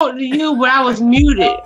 To you, but I was muted.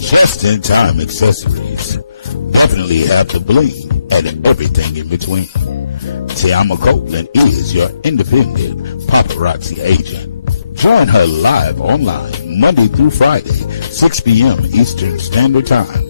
Just-in-time accessories definitely have the bling and everything in between. TeAma Copeland is your independent paparazzi agent. Join her live online Monday through Friday, 6 p.m. Eastern Standard Time.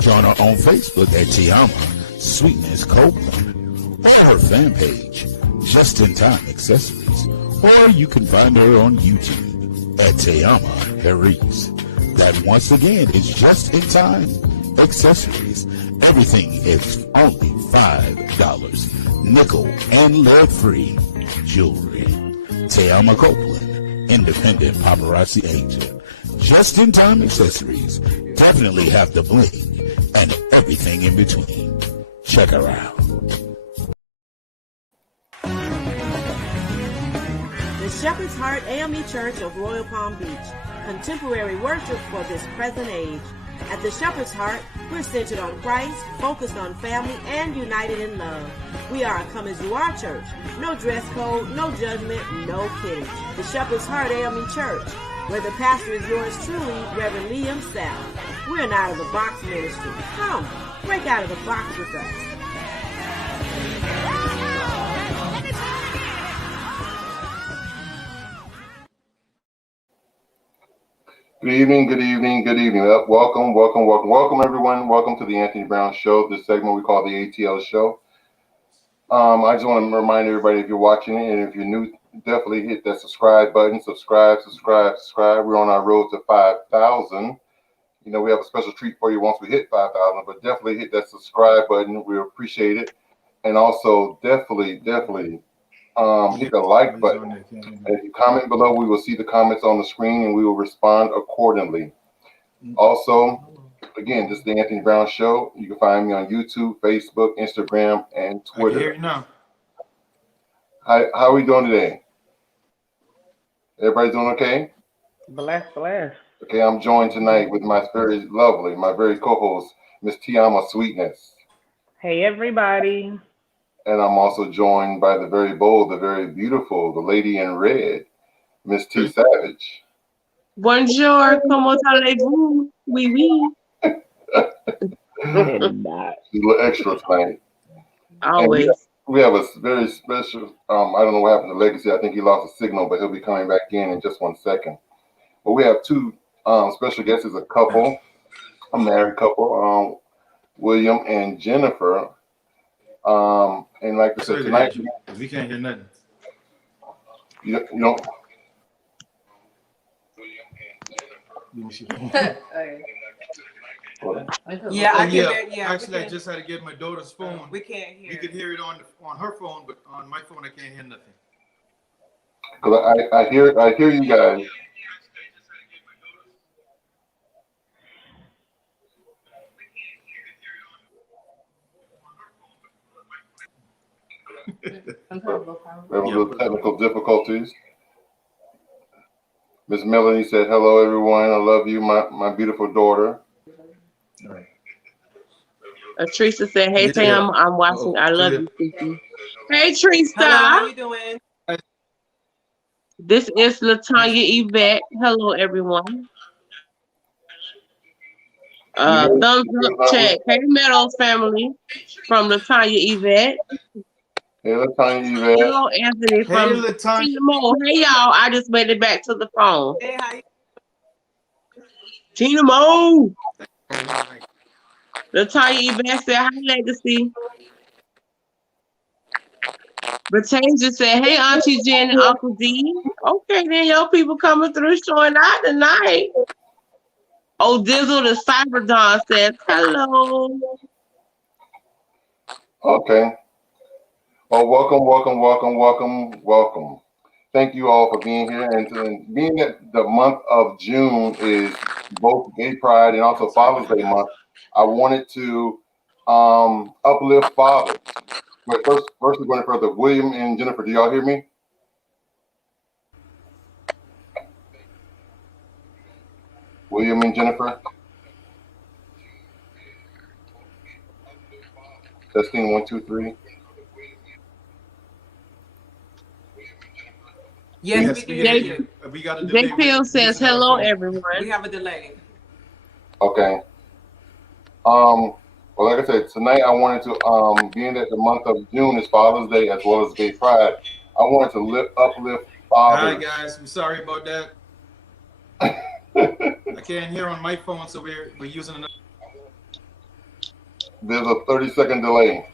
Join her on Facebook at TeAma Sweetness Copeland or her fan page, Just-in-Time Accessories, or you can find her on YouTube at Teama Herice. That once again is Just-in-Time Accessories. Everything is only $5. Nickel and lead-free jewelry. TeAma Copeland, independent paparazzi agent. Just-in-time accessories definitely have the bling and everything in between. Check her out. The Shepherd's Heart AME Church of Royal Palm Beach. Contemporary worship for this present age. At the Shepherd's Heart, we're centered on Christ, focused on family, and united in love. We are a come-as-you-are church. No dress code, no judgment, no kidding. The Shepherd's Heart AME Church, where the pastor is yours truly, Reverend Liam South. We're an out-of-the-box ministry. Come, break out of the box with us. Good evening, good evening, good evening. Welcome, everyone. Welcome to the Anthony Brown Show, this segment we call the A.T.L show. I just want to remind everybody, if you're watching it and if you're new, definitely hit that subscribe button. Subscribe. We're on our road to 5,000. You know, we have a special treat for you once we hit 5,000, but definitely hit that subscribe button. We appreciate it. And also, definitely hit the like button. And if you comment below, we will see the comments on the screen and we will respond accordingly. Also, again, this is the Anthony Brown Show. You can find me on YouTube, Facebook, Instagram, and Twitter. I hear it now. How are we doing today? Everybody doing okay? Bless. Okay, I'm joined tonight with my very lovely, my very co-host, Miss TeAma Sweetness. Hey, everybody. And I'm also joined by the very bold, the very beautiful, the lady in red, Miss T Savage. Bonjour, comment allez-vous? Oui. She's a little extra tonight. Always. We have a very special, I don't know what happened to Legacy. I think he lost a signal, but he'll be coming back in just 1 second. But we have two special guests. As a couple, a married couple, William and Jennifer. And like I said, tonight we can't hear nothing. You don't. Yeah, I yeah. can. Yeah, Actually, I just had to get my daughter's phone. We can't hear. We could hear it on her phone, but on my phone, I can't hear nothing. Because I hear you guys. We have a little technical difficulties. Miss Melanie said, "Hello, everyone. I love you, my beautiful daughter." Teresa said, "Hey, Tam, I'm watching. I love you, Kiki." Hey, Teresa. Hello, how you doing? This is Latanya Yvette. Hello, everyone. Thumbs up check. Hey, Meadows family from Latanya Yvette. Hey, Latanya Yvette. Hello, Anthony from TeAma. Hey, y'all. I just made it back to the phone. Hey, how you? TeAma. Latanya Yvette said, "Hi, Legacy." Batasia said, "Hey, Auntie Jen and Uncle D." Okay, then your people coming through showing out tonight. Oh, Dizzle the Cyber Dawn says, "Hello." Okay. Well, welcome. Thank you all for being here. And being that the month of June is both Gay Pride and also Father's Day month, I wanted to uplift fathers. Wait, first we're going further. William and Jennifer, do y'all hear me? William and Jennifer? Testing 1, 2, 3. Yes, we can hear you. We got a delay. JPL says, "Hello, everyone." We have a delay. Okay. Well, like I said, tonight I wanted to, being that the month of June is Father's Day as well as Gay Pride, I wanted to uplift fathers. Hi guys, I'm sorry about that. I can't hear on my phone, so we're using another. There's a 30-second delay.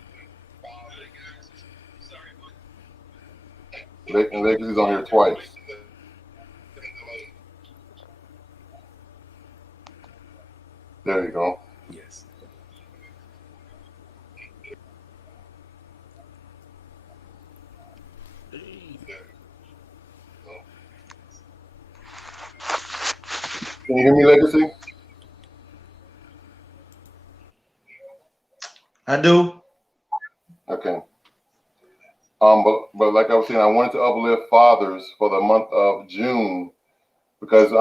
Legacy's on here twice. There you go. Yes. Can you hear me, Legacy? I do. Okay. But like I was saying, I wanted to uplift fathers for the month of June because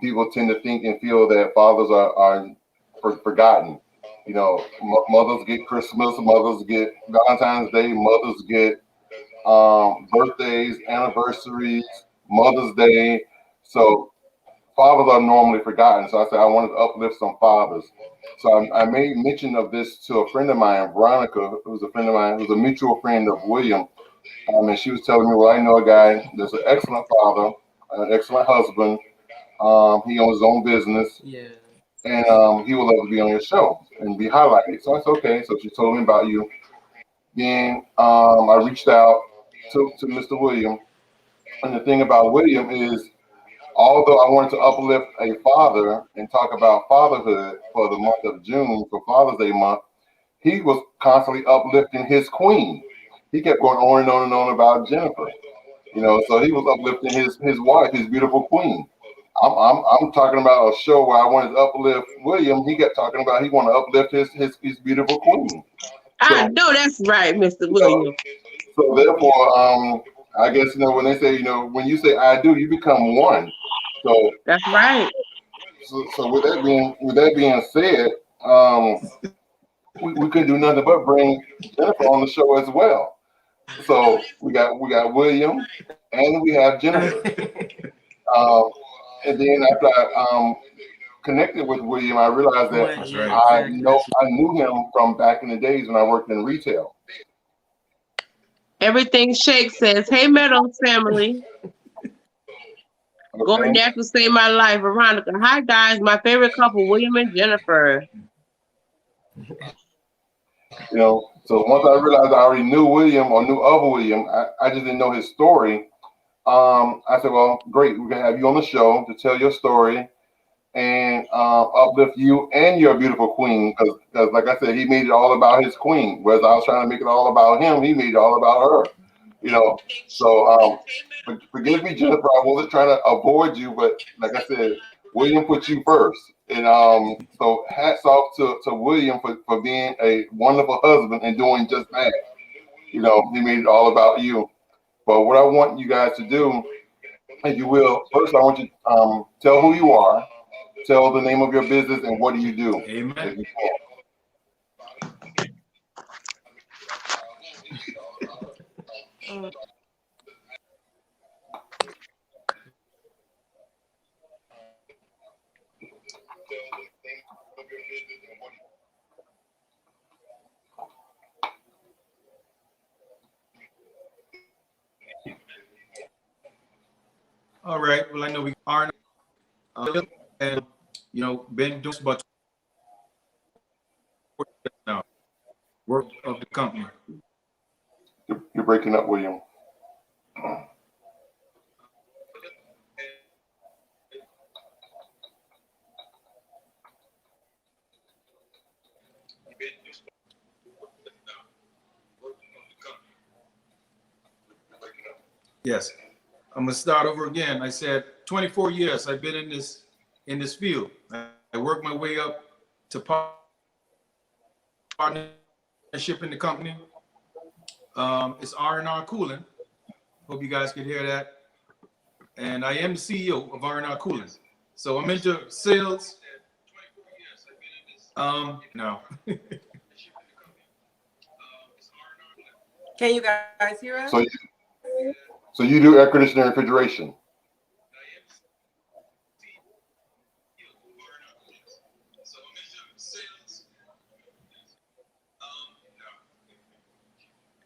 people tend to think and feel that fathers are forgotten. You know, mothers get Christmas, mothers get Valentine's Day, mothers get birthdays, anniversaries, Mother's Day. So fathers are normally forgotten. So I said I wanted to uplift some fathers. So I made mention of this to a friend of mine, Veronica, who's a friend of mine, who's a mutual friend of William. And she was telling me, well, I know a guy that's an excellent father, an excellent husband. He owns his own business. Yeah. And he would love to be on your show and be highlighted. So I said, okay. So she told me about you. Then I reached out to Mr. William. And the thing about William is, although I wanted to uplift a father and talk about fatherhood for the month of June, for Father's Day month, he was constantly uplifting his queen. He kept going on and on and on about Jennifer. You know, so he was uplifting his wife, his beautiful queen. I'm talking about a show where I wanted to uplift William. He kept talking about he wanted to uplift his beautiful queen. So, I know that's right, Mr. William. So therefore, I guess when they say when you say I do, you become one. So that's right. So with that being said, we couldn't do nothing but bring Jennifer on the show as well. So we got William and we have Jennifer. And then after I connected with William, I realized that I knew him from back in the days when I worked in retail. Everything Shake says, "Hey, Meadows family." Okay. Going there to save my life, Veronica. Hi guys, my favorite couple, William and Jennifer. So once I realized I already knew William or knew of William, I just didn't know his story. I said, well, great. We're going to have you on the show to tell your story and uplift you and your beautiful queen. Because, like I said, he made it all about his queen. Whereas I was trying to make it all about him, he made it all about her. You know, so forgive me, Jennifer. I wasn't trying to avoid you, but like I said, William put you first. And so hats off to William for being a wonderful husband and doing just that. You know, he made it all about you. But what I want you guys to do, if you will, first I want you to tell who you are, tell the name of your business, and what do you do, if Amen. you can. All right. Well, I know we are and been doing this about 20 years now. Work of the company. You're breaking up, William. Yes. I'm gonna start over again. I said 24 years I've been in this field. I worked my way up to partnership in the company. It's R&R Cooling. Hope you guys can hear that. And I am the CEO of R&R Cooling. So I'm into sales. No. Can you guys hear us? So you do air conditioning and refrigeration.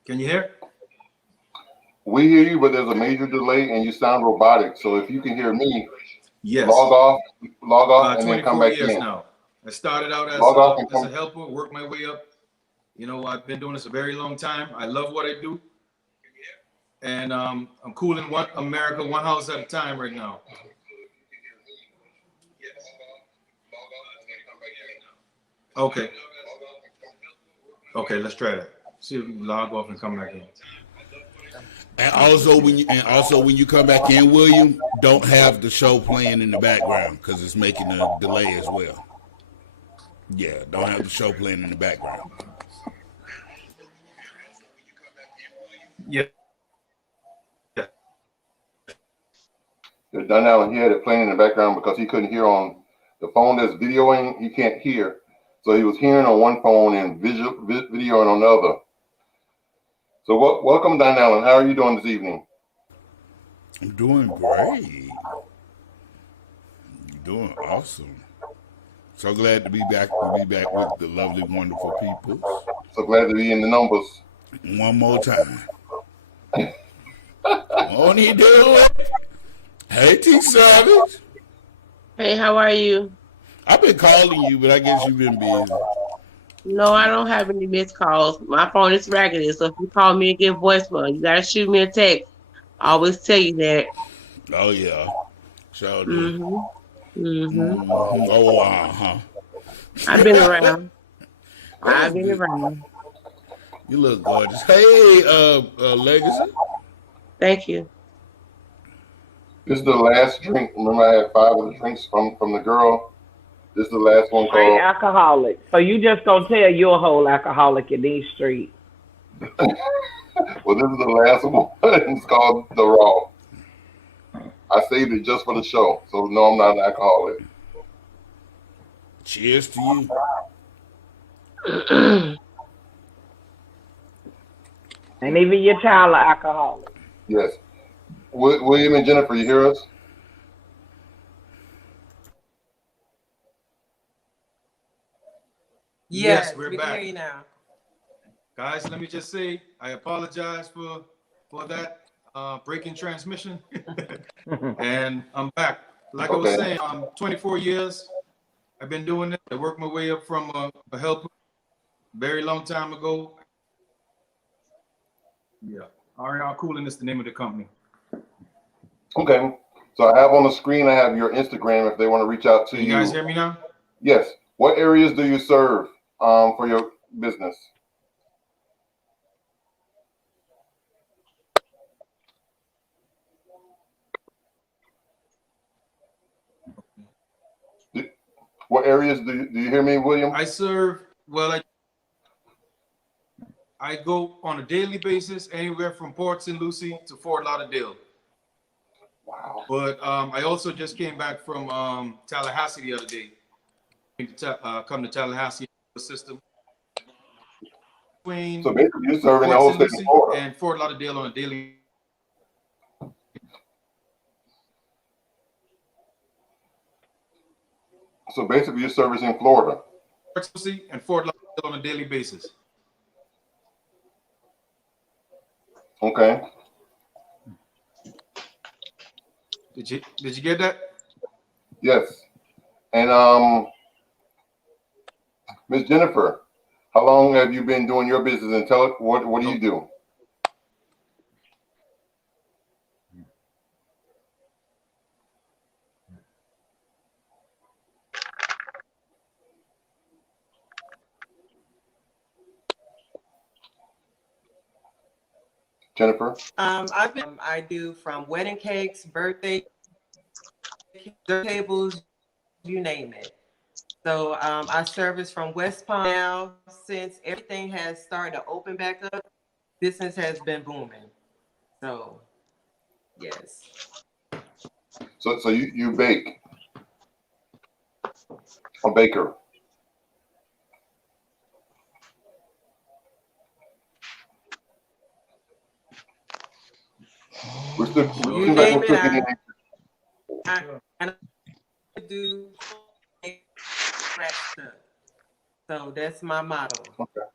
Can you hear? We hear you, but there's a major delay and you sound robotic. So if you can hear me, Yes. log off, and then come 24 back years in. now. I started out as a helper, worked my way up. I've been doing this a very long time. I love what I do. And I'm cooling America one house at a time right now. Okay. Okay, let's try that. See if we can log off and come back in. And also when you come back in, William, don't have the show playing in the background because it's making a delay as well. Yeah, don't have the show playing in the background. Yeah. Done now, and he had it playing in the background because he couldn't hear on the phone that's videoing. He can't hear, so he was hearing on one phone and videoing on the other. So welcome, Don Allen. How are you doing this evening? I'm doing great. You're doing awesome. So glad to be back. To be back with the lovely, wonderful people. So glad to be in the numbers. One more time. Won't he do it? Hey, T Savage. Hey, how are you? I've been calling you, but I guess you've been busy. No, I don't have any missed calls. My phone is raggedy, so if you call me and get voicemail, you gotta shoot me a text. I always tell you that. Oh yeah, sure do. Mm-hmm. Oh I've been around. That's I've been good. around. You look gorgeous. Hey, Legacy. Thank you. This is the last drink. Remember, I had 5 of the drinks from the girl. This is the last one Straight called. alcoholic. So you just gonna tell you're a whole alcoholic in these streets. Well, this is the last one. It's called the Raw. I saved it just for the show, so no, I'm not an alcoholic. Cheers to you. And even your child are alcoholic. Yes. William and Jennifer, you hear us? Yes, we're we back. can hear you now. Guys, let me just say I apologize for that breaking transmission. And I'm back. Like I was saying, 24 years I've been doing it. I worked my way up from a helper very long time ago. Yeah. R&R Cooling is the name of the company. Okay. So I have on the screen, I have your Instagram if they want to reach out to Can you you. guys hear me now? Yes. What areas do you serve for your business? What areas do you hear me, William? I serve, well, I go on a daily basis anywhere from Port St. Lucie to Fort Lauderdale. Wow. But I also just came back from Tallahassee the other day. Come to Tallahassee system. Between So basically, you're serving the Port whole St. state of Lucie Florida. and Fort Lauderdale on a daily. So basically, you're servicing Florida. Port St. Lucie and Fort Lauderdale on a daily basis. Okay. Did you get that? Yes. And Miss Jennifer, how long have you been doing your business? And tell it what do you do? Jennifer? I do from wedding cakes, birthday tables, you name it. So I service from West Palm now. Since everything has started to open back up, business has been booming. So yes. So you bake, a baker. We're still, it You seems like name we're still it, getting. I do scratch stuff. So that's my motto. Okay.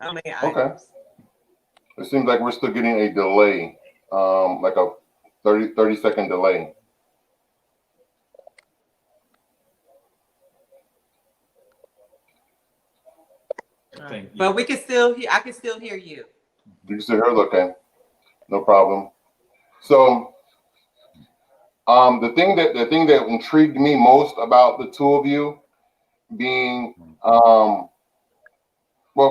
I mean, Okay. It seems like we're still getting a delay, like a 30-second delay. But we can still hear. I can still hear you. You can still hear us? Okay, no problem. So, the thing that intrigued me most about the two of you being, well,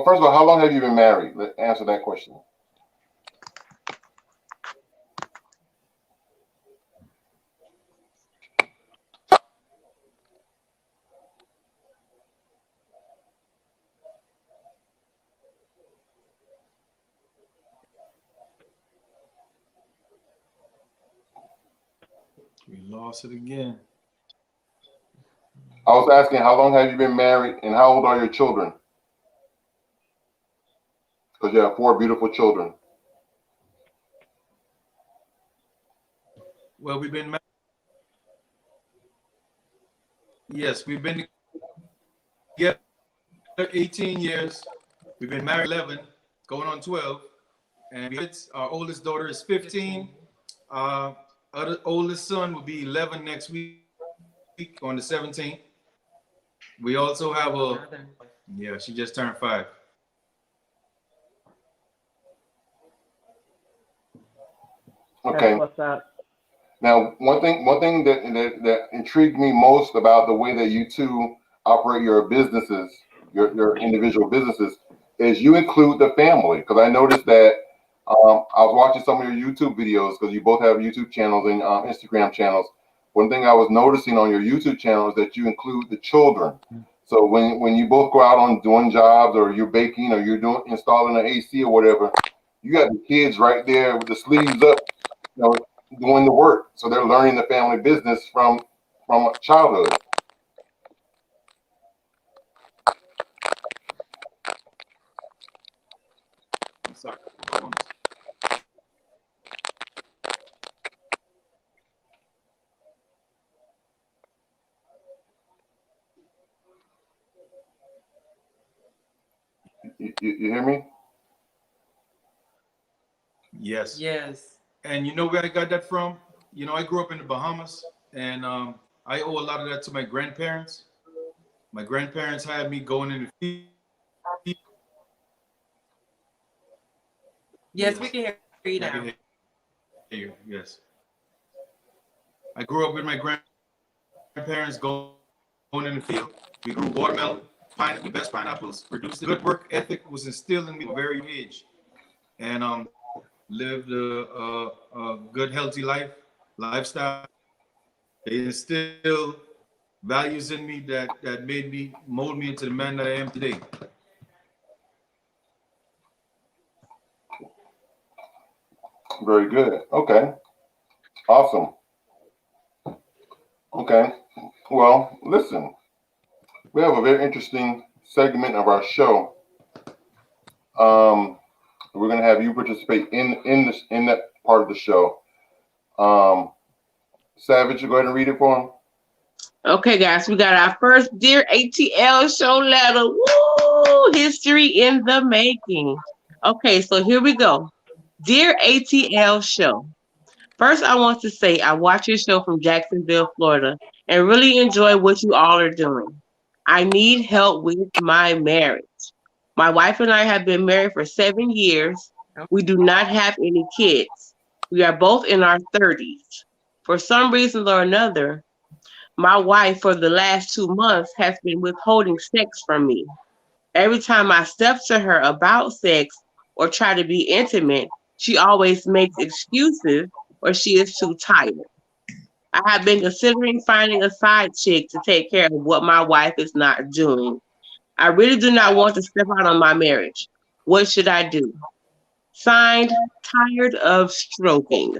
first of all, how long have you been married? Let's answer that question. We lost it again. I was asking how long have you been married and how old are your children? Because you have 4 beautiful children. Well, we've been married. Yes, we've been together 18 years. We've been married 11, going on 12. And our oldest daughter is 15. Our oldest son will be 11 next week on the 17th. We also have she just turned 5. Okay. That's what's up. Now, one thing that intrigued me most about the way that you two operate your businesses, your individual businesses, is you include the family. Because I noticed that I was watching some of your YouTube videos because you both have YouTube channels and Instagram channels. One thing I was noticing on your YouTube channel is that you include the children. So when you both go out on doing jobs or you're baking or you're installing an AC or whatever, you got the kids right there with the sleeves up, doing the work. So they're learning the family business from childhood. I'm sorry. You hear me? Yes. Yes. And you know where I got that from? I grew up in the Bahamas, and I owe a lot of that to my grandparents. My grandparents had me going in the field. Yes, we can hear you now. Yes. I grew up with my grandparents going in the field. We grew watermelon, the best pineapples, produced. Good work ethic was instilled in me at a very young age, and lived a good, healthy lifestyle. They instilled values in me that made me mold me into the man that I am today. Very good. Okay. Awesome. Okay. Well, listen, we have a very interesting segment of our show. We're going to have you participate in that part of the show. Savage, you go ahead and read it for him. Okay, guys, we got our first Dear A.T.L show letter. Woo! History in the making. Okay, so here we go. Dear A.T.L show. First, I want to say I watch your show from Jacksonville, Florida, and really enjoy what you all are doing. I need help with my marriage. My wife and I have been married for 7 years. We do not have any kids. We are both in our 30s. For some reason or another, my wife for the last 2 months has been withholding sex from me. Every time I step to her about sex or try to be intimate, she always makes excuses or she is too tired. I have been considering finding a side chick to take care of what my wife is not doing. I really do not want to step out on my marriage. What should I do? Signed, tired of stroking.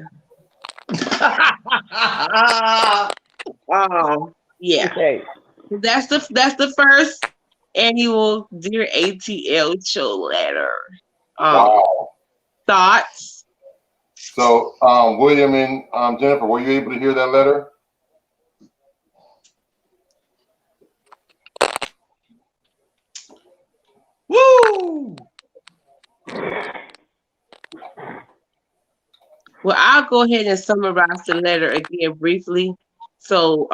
Yeah. Okay. That's the first annual Dear A.T.L show letter. Wow. Thoughts? So, William and Jennifer, were you able to hear that letter? Woo! Well, I'll go ahead and summarize the letter again briefly. So,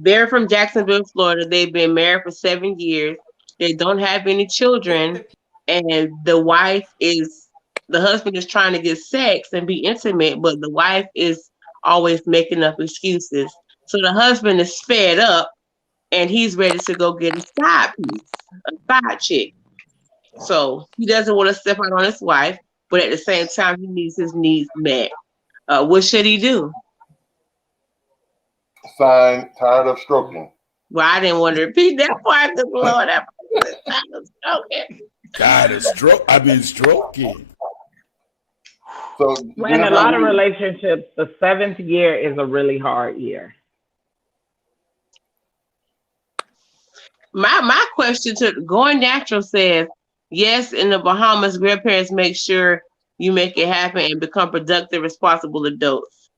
they're from Jacksonville, Florida. They've been married for 7 years. They don't have any children, and the husband is trying to get sex and be intimate, but the wife is always making up excuses. So the husband is fed up, and he's ready to go get a side piece, a side chick. So he doesn't want to step out on his wife, but at the same time, he needs his needs met. What should he do? Signed, tired of stroking. Well, I didn't want to repeat that part because Lord, that was stroking. God, I've been stroking. So, Well, in a lot of relationships, the 7th year is a really hard year. My question to Going Natural says, yes, in the Bahamas, grandparents make sure you make it happen and become productive, responsible adults.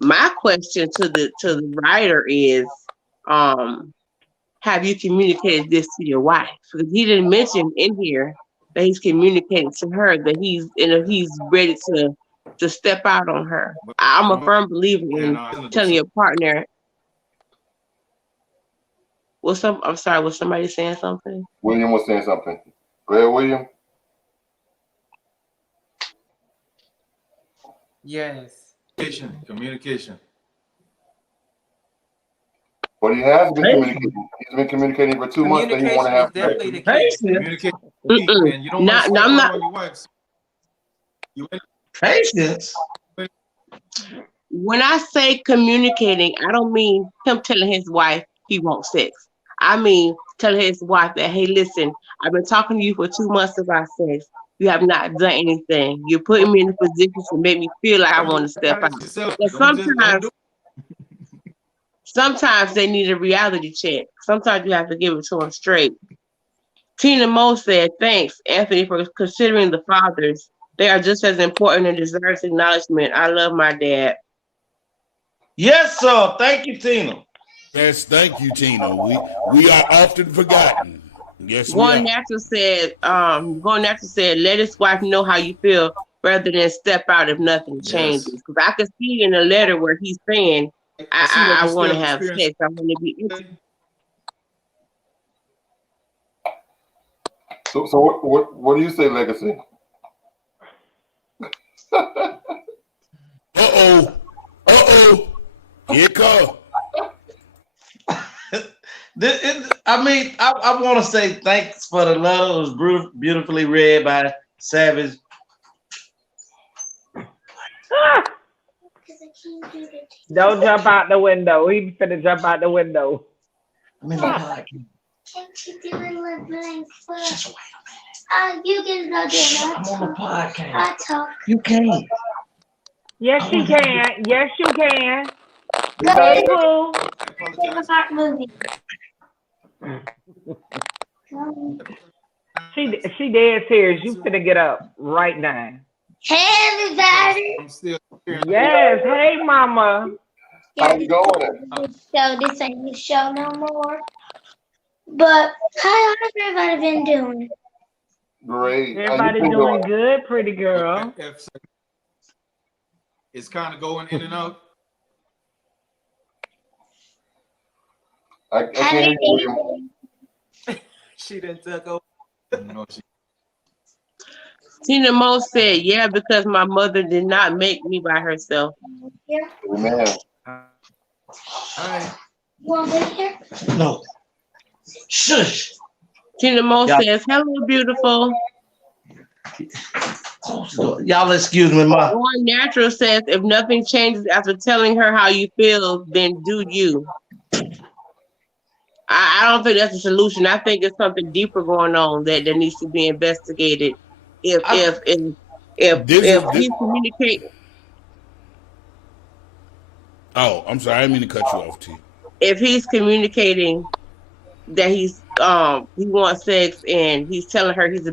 My question to the writer is, have you communicated this to your wife? Because he didn't mention in here that he's communicated to her that he's ready to step out on her. I'm a firm believer in telling your partner. Was somebody saying something? William was saying something. Go ahead, William. Yes. Communication. But he has been communicating. He's been communicating for 2 months that he want to have sex. Definitely the key. Communication. And you don't want to swipe on your wife. Patience. When I say communicating, I don't mean him telling his wife he wants sex. I mean telling his wife that, hey, listen, I've been talking to you for 2 months about sex. You have not done anything. You're putting me in a position to make me feel like I want to step out. But sometimes they need a reality check. Sometimes you have to give it to them straight. Tina Moe said, thanks, Anthony, for considering the fathers. They are just as important and deserves acknowledgement. I love my dad. Yes, sir. Thank you, Tina. Yes, thank you, Tina. We are often forgotten. Yes, Going Natural said, let his wife know how you feel rather than step out if nothing changes. Because I could see in the letter where he's saying, I want to have sex. I want to be intimate. So what do you say, Legacy? Uh-oh. Here it come. I want to say thanks for the love. It was beautifully read by Savage. Don't jump out the window. He's finna jump out the window. I'm in the podcast. Can't you do it with blank foot? Just wait a minute. You can go there. I'm on the podcast. I talk. You can't. Yes, you can. Yes, you can. Go Hey, ahead. boo. Take a hot movie. She dead serious. You finna get up right now. Hey, everybody. I'm still here. Yes. Hey, mama. How you going? So this ain't the show no more. But how has everybody been doing? Great. Everybody doing good, pretty girl. It's kind of going in and out. I can't hear you. She didn't took over. Tina Mo said, yeah, because my mother did not make me by herself. Here. Man. Hi. You want to be here? No. Shush. Tina Mo Yeah. says, hello, beautiful. Y'all excuse me, ma. Born Natural says, if nothing changes after telling her how you feel, then do you. I don't think that's a solution. I think it's something deeper going on that needs to be investigated. If he's communicating. Oh, I'm sorry. I didn't mean to cut you off, T. If he's communicating that he wants sex and he's telling her he's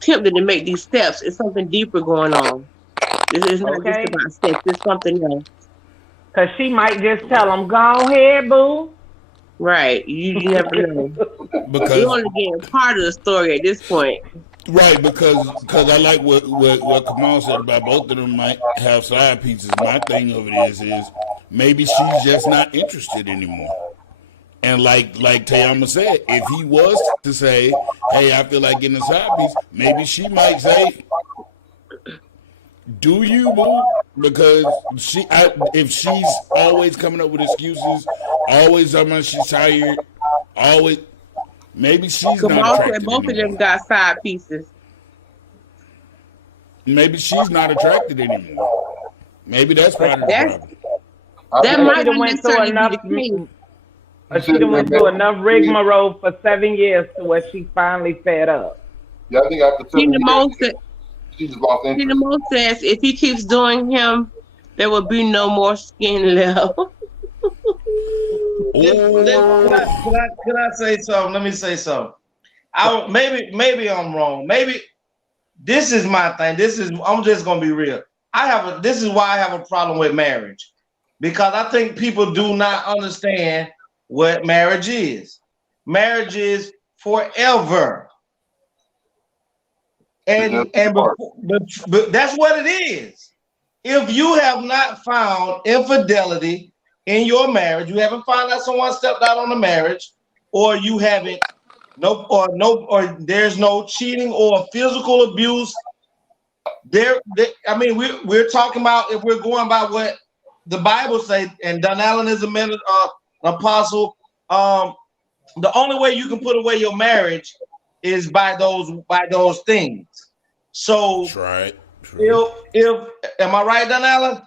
tempted to make these steps, it's something deeper going on. It's not just about sex. It's something else. Cause she might just tell him, "Go ahead, boo." Right. You never know. Because we're only getting part of the story at this point. Right, because I like what Kamal said about both of them might have side pieces. My thing of it is maybe she's just not interested anymore. And like TeAma said, if he was to say, hey, I feel like getting a side piece, maybe she might say, do you, boo? Because if she's always coming up with excuses, always talking about she's tired, always, maybe she's not attracted both anymore. of them got side pieces. Maybe she's not attracted anymore. Maybe that's part of the problem. That might not went through necessarily enough. be the case. She done went through enough rigmarole for 7 years to where she finally fed up. Yeah, I think after 7 years, she just lost interest. Tina Mo says if he keeps doing him, there will be no more skin left. Can I say something? Let me say something. Maybe I'm wrong. Maybe this is my thing. I'm just gonna be real. This is why I have a problem with marriage, because I think people do not understand what marriage is. Marriage is forever. But that's what it is. If you have not found infidelity in your marriage, you haven't found out someone stepped out on the marriage, or you haven't, or there's no cheating or physical abuse. We're talking about, if we're going by what the Bible says, and Don Allen is an apostle. The only way you can put away your marriage is by those things. So that's right. If am I right, Don Allen?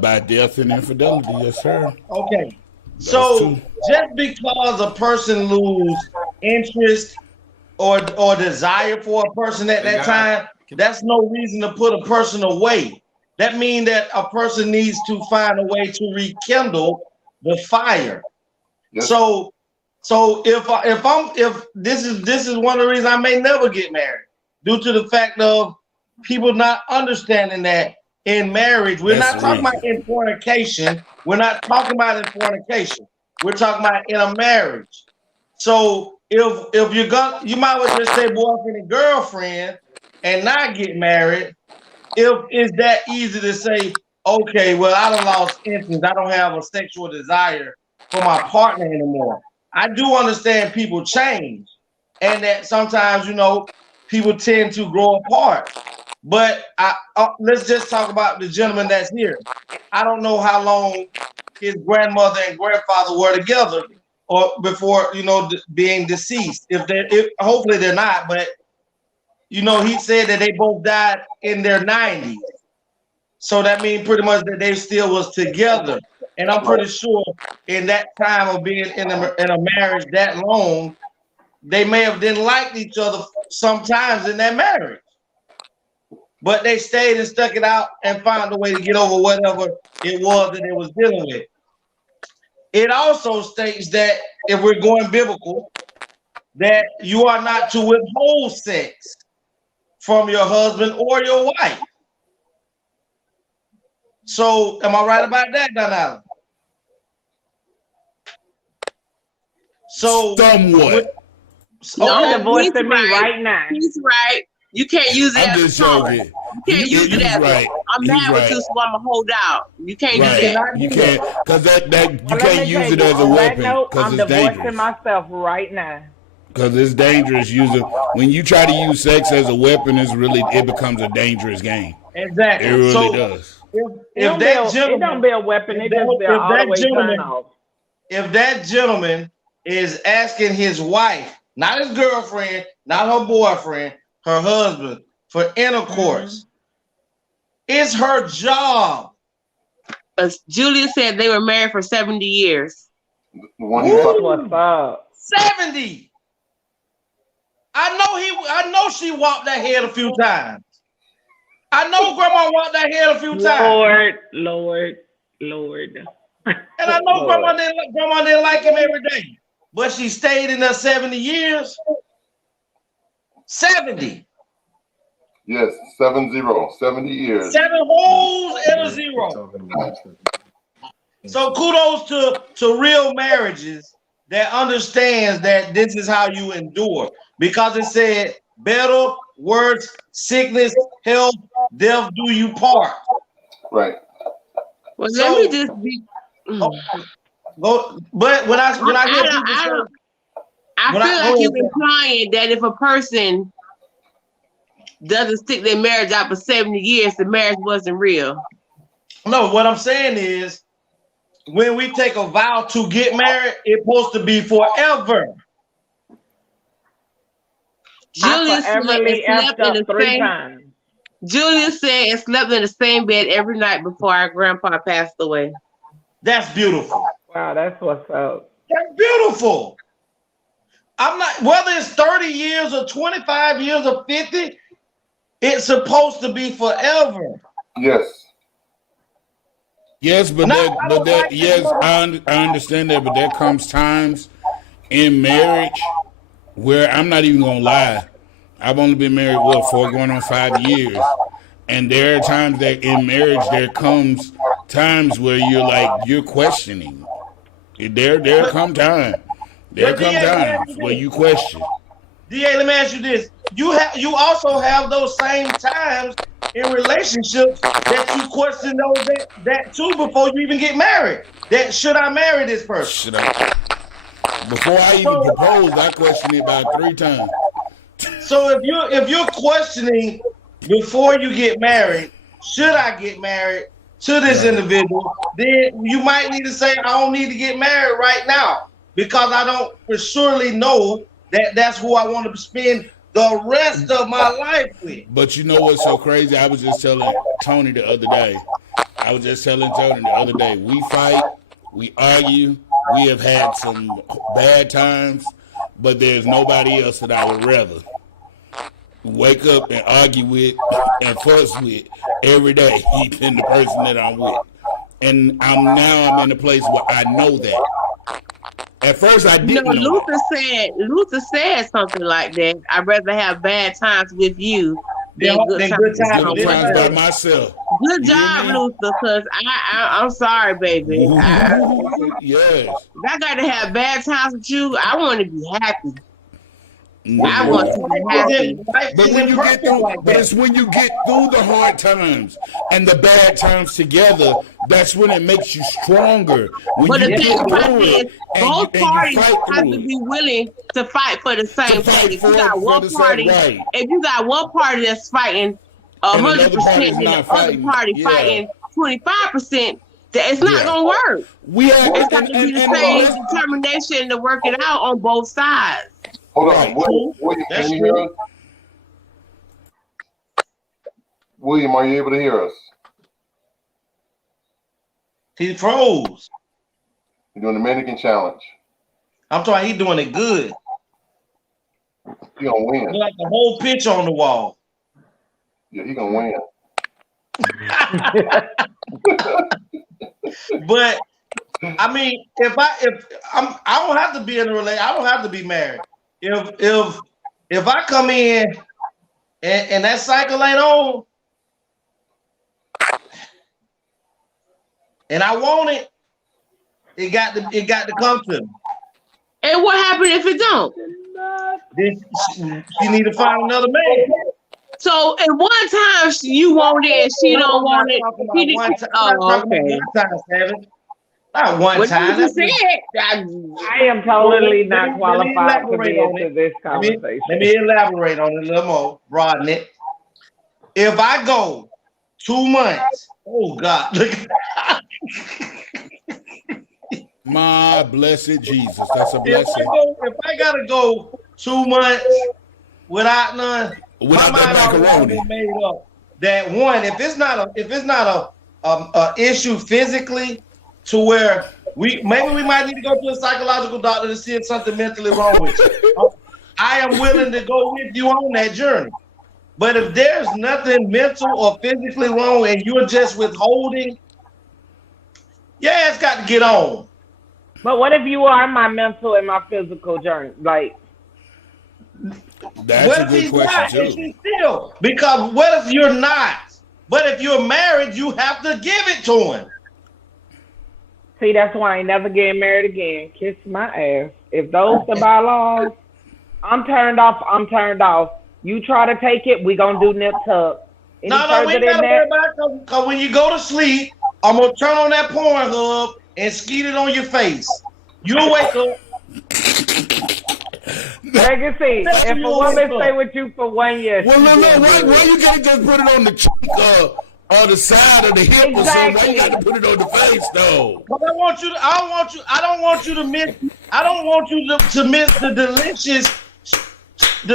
By death and infidelity, yes, sir. Okay. So just because a person loses interest or desire for a person at that time, that's no reason to put a person away. That means that a person needs to find a way to rekindle the fire. Yes. So if this is one of the reasons I may never get married, due to the fact of people not understanding that in marriage, we're not talking about in fornication. We're not talking about in fornication. We're talking about in a marriage. So if you're gonna, you might as well just say boyfriend and girlfriend and not get married. If it's that easy to say, okay, well, I done lost interest. I don't have a sexual desire for my partner anymore. I do understand people change, and that sometimes, people tend to grow apart. But let's just talk about the gentleman that's here. I don't know how long his grandmother and grandfather were together, or before being deceased. If hopefully they're not, but he said that they both died in their 90s. So that means pretty much that they still was together. And I'm pretty sure in that time of being in a marriage that long, they may have didn't like each other sometimes in that marriage. But they stayed and stuck it out and found a way to get over whatever it was that they was dealing with. It also states that if we're going biblical, that you are not to withhold sex from your husband or your wife. So, am I right about that, Don Allen? So, somewhat. No, divorcing me right now. He's right. You can't use it as a joking. You can't use it as I'm mad with you, so I'm gonna hold out. You can't do that. You can't, because that you can't use it as a weapon. I'm it's divorcing dangerous. myself right now. Because it's dangerous using when you try to use sex as a weapon. It becomes a dangerous game. Exactly. It really does. If that gentleman, it don't be a weapon. It just be an all the way turn off. If that gentleman is asking his wife, not his girlfriend, not her boyfriend, her husband, for intercourse, it's her job. As Julia said, they were married for 70 years. What's up? 70. I know she walked that head a few times. I know Grandma walked that head a few times. Lord. And I know Grandma didn't like him every day. But she stayed in there 70 years. 70. Yes, 70 years. 7 holes and a 0. So kudos to real marriages that understands that this is how you endure. Because it said, better, worse, sickness, health, death do you part. Right. Well, let me just be. But when I hear people I feel like you're implying that if a person doesn't stick their marriage out for 70 years, the marriage wasn't real. No, what I'm saying is, when we take a vow to get married, it's supposed to be forever. Julia said it slept in the same bed every night before our grandpa passed away. That's beautiful. Wow, that's what's up. That's beautiful. I'm not, whether it's 30 years or 25 years or 50, it's supposed to be forever. Yes. Yes, I understand that, but there comes times in marriage where I'm not even gonna lie. I've only been married, going on 5 years. And there are times that in marriage there comes times where you're questioning. There come times where you question. DA, let me ask you this. You also have those same times in relationships that you question that too before you even get married. That should I marry this person? Before I even proposed, I questioned it about 3 times. So if you're questioning before you get married, should I get married to this individual, then you might need to say, I don't need to get married right now because I don't for surely know that that's who I want to spend the rest of my life with. But you know what's so crazy? I was just telling Tony the other day. We fight, we argue, we have had some bad times, but there's nobody else that I would rather wake up and argue with and fuss with every day than the person that I'm with. And I'm in a place where I know that. At first, I didn't know. Luther said something like that. I'd rather have bad times with you than good times by myself. Good job, Luther, because I'm sorry, baby. Yes. I got to have bad times with you. I want to be happy. I want to be happy. But it's when you get through the hard times and the bad times together, that's when it makes you stronger. But the thing about it is, both parties have to be willing to fight for the same thing. If you got one party that's fighting 100%, party's and the not other fighting. party Yeah. fighting 25%, that it's not gonna work. It's got to be the same determination to work it out on both sides. Hold on, William, can you hear us? William, are you able to hear us? He froze. You're doing the mannequin challenge. I'm talking. He doing it good. He gonna win. Like the whole pitch on the wall. Yeah, he gonna win. But I mean, if I don't have to be in a relationship. I don't have to be married. If I come in and that cycle ain't on, and I want it, it got to come to me. And what happened if it don't? Then she need to find another man. So at one time you want it and she don't want it. Not one time. You said. I am totally not qualified to be into this conversation. Let me elaborate on it a little more, broaden it. If I go 2 months, oh God, look. My blessed Jesus, that's a blessing. If I gotta go 2 months without none, my mind already made up that one. If it's not a issue physically, to where we might need to go to a psychological doctor to see if something mentally wrong with you. I am willing to go with you on that journey. But if there's nothing mental or physically wrong and you're just withholding, yeah, it's got to get on. But what if you are my mental and my physical journey? Like, that's a good question too. Still, because what if you're not? But if you're married, you have to give it to him. See, that's why I ain't never getting married again. Kiss my ass. If those the bylaws, I'm turned off. I'm turned off. You try to take it, we gonna do nip tuck. No, we ain't gotta worry about it, because when you go to sleep, I'm gonna turn on that Pornhub and skeet it on your face. You'll wake up. Legacy, if a woman stay with you for 1 year, well, why you can't just put it on the cheek or the side of the hip or something? Why you got to put it on the face though? But I don't want you to miss the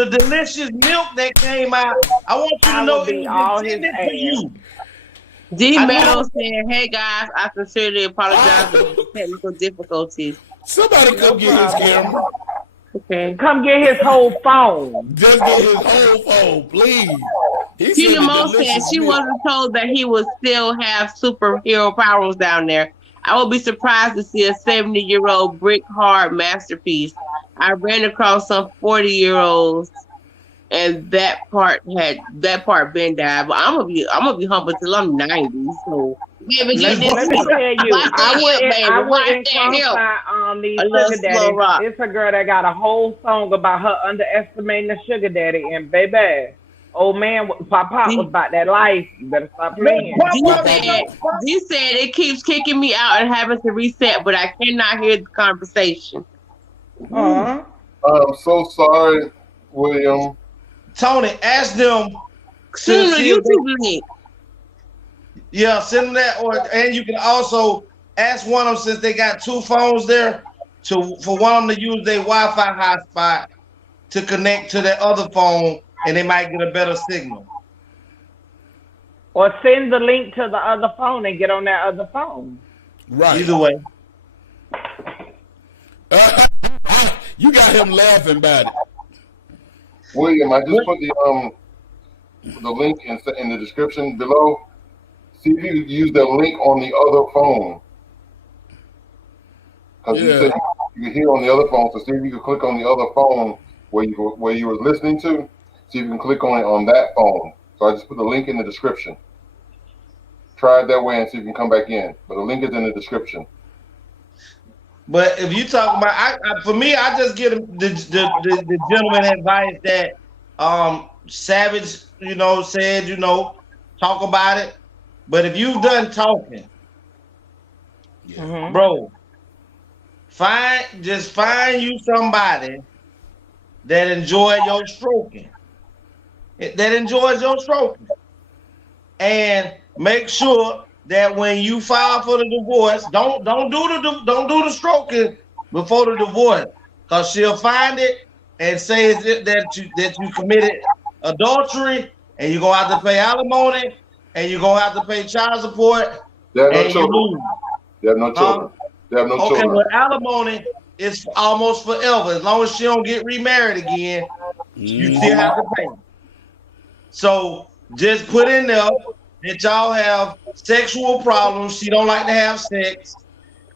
delicious milk that came out. I want you to know it was intended for you. D. Meadows saying, "Hey guys, I sincerely apologize for the technical difficulties." Somebody come get his camera. Okay. Come get his whole phone. Just get his whole phone, please. Tina Mo said she wasn't told that he would still have superhero powers down there. I would be surprised to see a 70-year-old brick hard masterpiece. I ran across some 40-year-olds, and that part been died. But I'm gonna be humble till I'm 90. So maybe let me tell you, I wouldn't co-sign these sugar daddies. It's a girl that got a whole song about her underestimating the sugar daddy, and baby, old man, Papa was about that life. You better stop playing. G said it keeps kicking me out and having to reset, but I cannot hear the conversation. I'm so sorry, William. Tony, ask them. Send them a YouTube link. Yeah, send them that, and you can also ask one of them, since they got 2 phones there, for one of them to use their Wi-Fi hotspot to connect to their other phone, and they might get a better signal. Or send the link to the other phone and get on that other phone. Right. Either way. You got him laughing about it. William, I just put the link in the description below. See if you use the link on the other phone. Because you said you can hear on the other phone, so see if you can click on the other phone where you were listening to. See if you can click on it on that phone. So I just put the link in the description. Try it that way and see if you can come back in. But the link is in the description. But if you talk about, for me, I just give the gentleman advice that Savage, said, talk about it. But if you've done talking, bro, find you somebody that enjoys your stroking. and make sure that when you file for the divorce, don't do the stroking before the divorce, because she'll find it and say that you committed adultery, and you're gonna have to pay alimony, and you're gonna have to pay child support. They have no children. They have no children. They have no children. Okay, well, alimony is almost forever. As long as she don't get remarried again, you still have to pay. So just put in there that y'all have sexual problems. She don't like to have sex,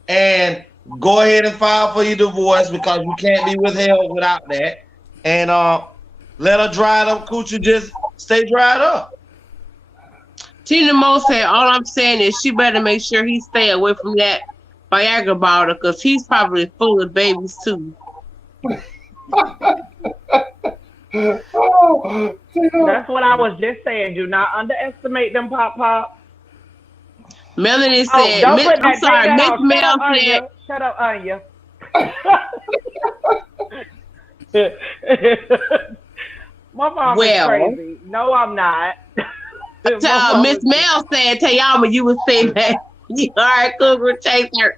and go ahead and file for your divorce, because you can't be withheld without that. And let her dry it up, coochie, just stay dried up. Tina Mo said, all I'm saying is she better make sure he stay away from that Viagra bottle, because he's probably full of babies too. That's what I was just saying. Do not underestimate them pop. Melanie said, I'm sorry, Miss Mel said. Shut up, Anya. My mom is crazy. No, I'm not. Miss Mel said, TeAma, you would say that. You all right, Cougar Chaser.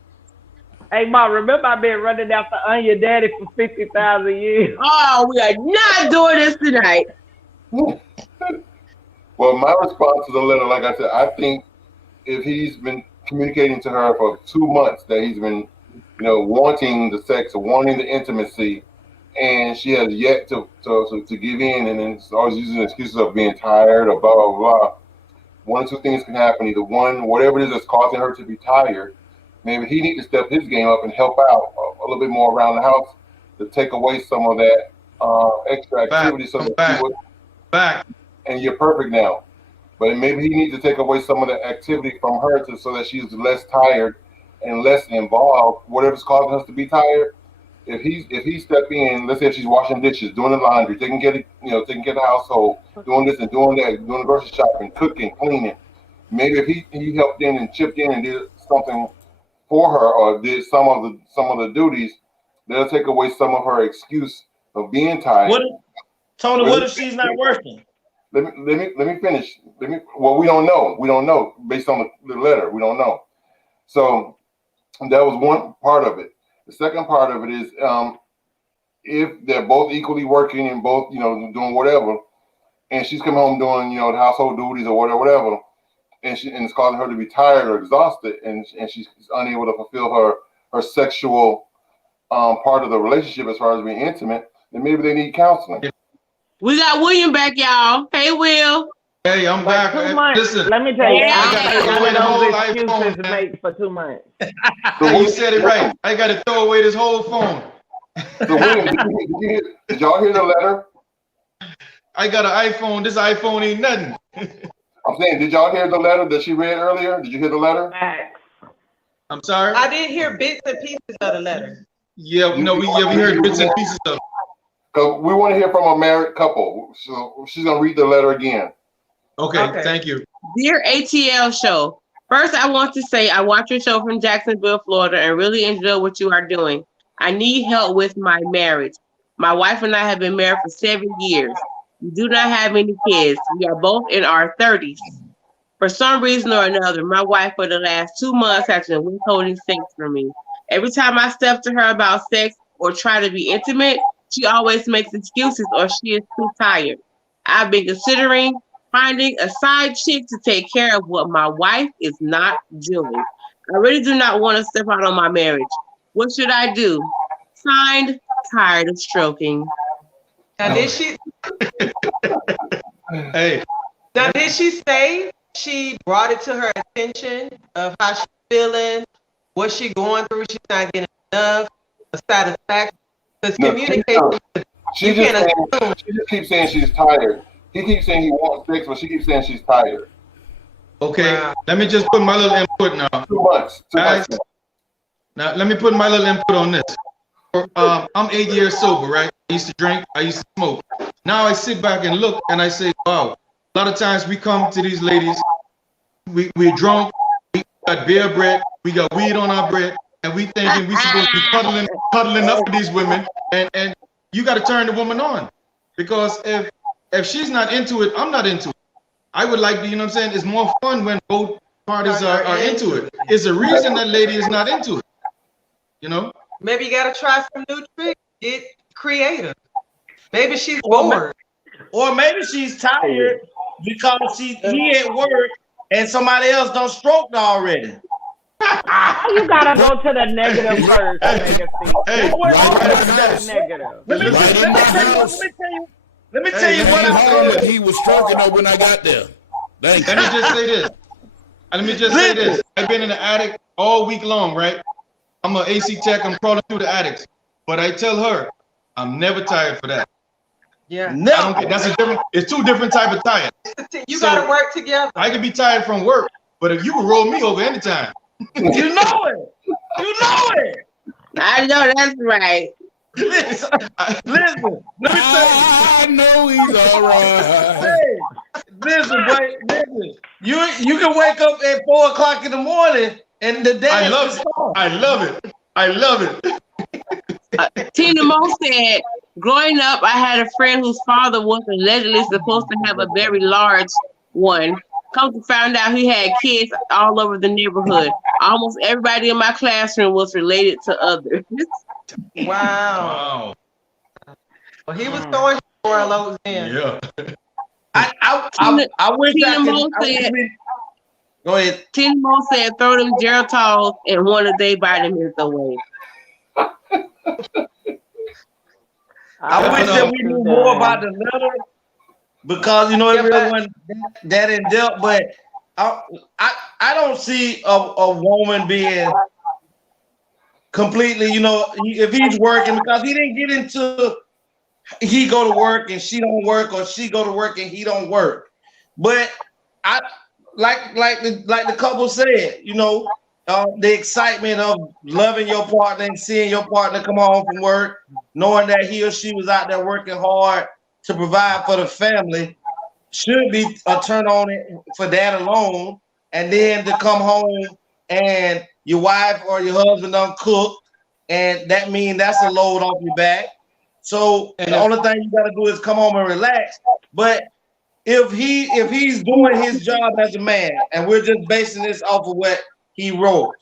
Hey, Mom, remember I've been running after Anya Daddy for 50,000 years. Oh, we are not doing this tonight. Well, my response to the letter, like I said, I think if he's been communicating to her for 2 months that he's been, wanting the sex or wanting the intimacy, and she has yet to give in, and then always using excuses of being tired or blah, blah, blah. One or two things can happen. Either one, whatever it is that's causing her to be tired, maybe he needs to step his game up and help out a little bit more around the house to take away some of that extra activity. And you're perfect now. But maybe he needs to take away some of the activity from her so that she's less tired and less involved. Whatever's causing us to be tired, if he step in, let's say if she's washing dishes, doing the laundry, taking care of the household, doing this and doing that, doing the grocery shopping, cooking, cleaning. Maybe if he helped in and chipped in and did something for her or did some of the duties, that'll take away some of her excuse of being tired. Tony, what if she's not working? Let me finish. Well, we don't know. We don't know based on the letter. We don't know. So that was one part of it. The second part of it is if they're both equally working and both doing whatever, and she's coming home doing the household duties or whatever, and it's causing her to be tired or exhausted, and she's unable to fulfill her sexual part of the relationship as far as being intimate, then maybe they need counseling. We got William back, y'all. Hey, Will. Hey, I'm back. Listen, let me tell you, I got those whole excuses to make for 2 months. You said it right. I got to throw away this whole phone. So William, did y'all hear the letter? I got an iPhone. This iPhone ain't nothing. I'm saying, did y'all hear the letter that she read earlier? Did you hear the letter? I'm sorry? I did hear bits and pieces of the letter. Yeah, we heard bits and pieces of it. Because we want to hear from a married couple. So she's going to read the letter again. Okay, thank you. Dear A.T.L. show, first I want to say I watch your show from Jacksonville, Florida, and really enjoy what you are doing. I need help with my marriage. My wife and I have been married for 7 years. We do not have any kids. We are both in our 30s. For some reason or another, my wife for the last 2 months has been withholding sex from me. Every time I step to her about sex or try to be intimate, she always makes excuses or she is too tired. I've been considering finding a side chick to take care of what my wife is not doing. I really do not want to step out on my marriage. What should I do? Signed, tired of stroking. Now did she? Hey. Now did she say she brought it to her attention of how she's feeling, what she's going through? She's not getting enough satisfaction. Because communication. She just keeps saying she's tired. He keeps saying he wants sex, but she keeps saying she's tired. Okay, let me just put my little input now. 2 months. Guys, now let me put my little input on this. I'm 8 years sober, right? I used to drink, I used to smoke. Now I sit back and look and I say, wow, a lot of times we come to these ladies, we're drunk, we got beer bread, we got weed on our bread, and we thinking we supposed to be cuddling up with these women, and you got to turn the woman on, because if she's not into it, I'm not into it. I would like to, you know what I'm saying? It's more fun when both parties are into it. It's a reason that lady is not into it. You know? Maybe you gotta try some new tricks. Get creative. Maybe she's bored. Or maybe she's tired because he at work and somebody else done stroked already. You gotta go to the negative first, legacy. Let me tell you what I'm saying. He was stroking her when I got there. Thank you. Let me just say this. I've been in the attic all week long, right? I'm an AC tech. I'm crawling through the attics. But I tell her, I'm never tired for that. Yeah. No. That's a different. It's two different type of tired. You gotta work together. I can be tired from work, but if you can roll me over anytime. You know it. You know it. I know that's right. Listen. Let me tell you. I know he's all right. Hey, listen. You can wake up at 4:00 in the morning and the day. I love it. Tina Mo said, growing up, I had a friend whose father was allegedly supposed to have a very large one. Come to find out he had kids all over the neighborhood. Almost everybody in my classroom was related to others. Wow. Well, he was throwing for loads in. Yeah. I wish Tina I Mo could. said, Go ahead. Tina Mo said, throw them Geritol and one of their vitamins away. I wish that we knew more about the letter because it really wasn't that in depth. But I don't see a woman being completely, if he's working because he didn't get into he go to work and she don't work or she go to work and he don't work. But I like the couple said, the excitement of loving your partner and seeing your partner come home from work, knowing that he or she was out there working hard to provide for the family should be a turn on it for that alone. And then to come home and your wife or your husband don't cook, and that means that's a load off your back. So the only thing you got to do is come home and relax. But if he's doing his job as a man, and we're just basing this off of what he wrote,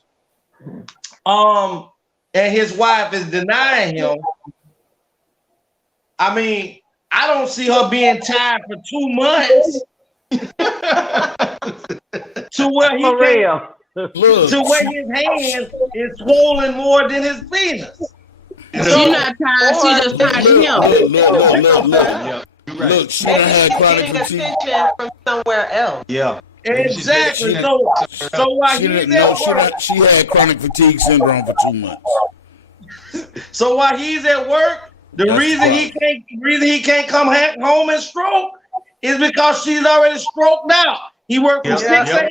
and his wife is denying him, I mean, I don't see her being tied for 2 months to where he to where his hand is swollen more than his penis. She's not tied, she just tied to him. Look, she done had chronic fatigue from somewhere else. Yeah. Exactly. So while he's at work, she had chronic fatigue syndrome for 2 months. So while he's at work, the reason he can't come home and stroke is because she's already stroked out. He worked from 6 a.m.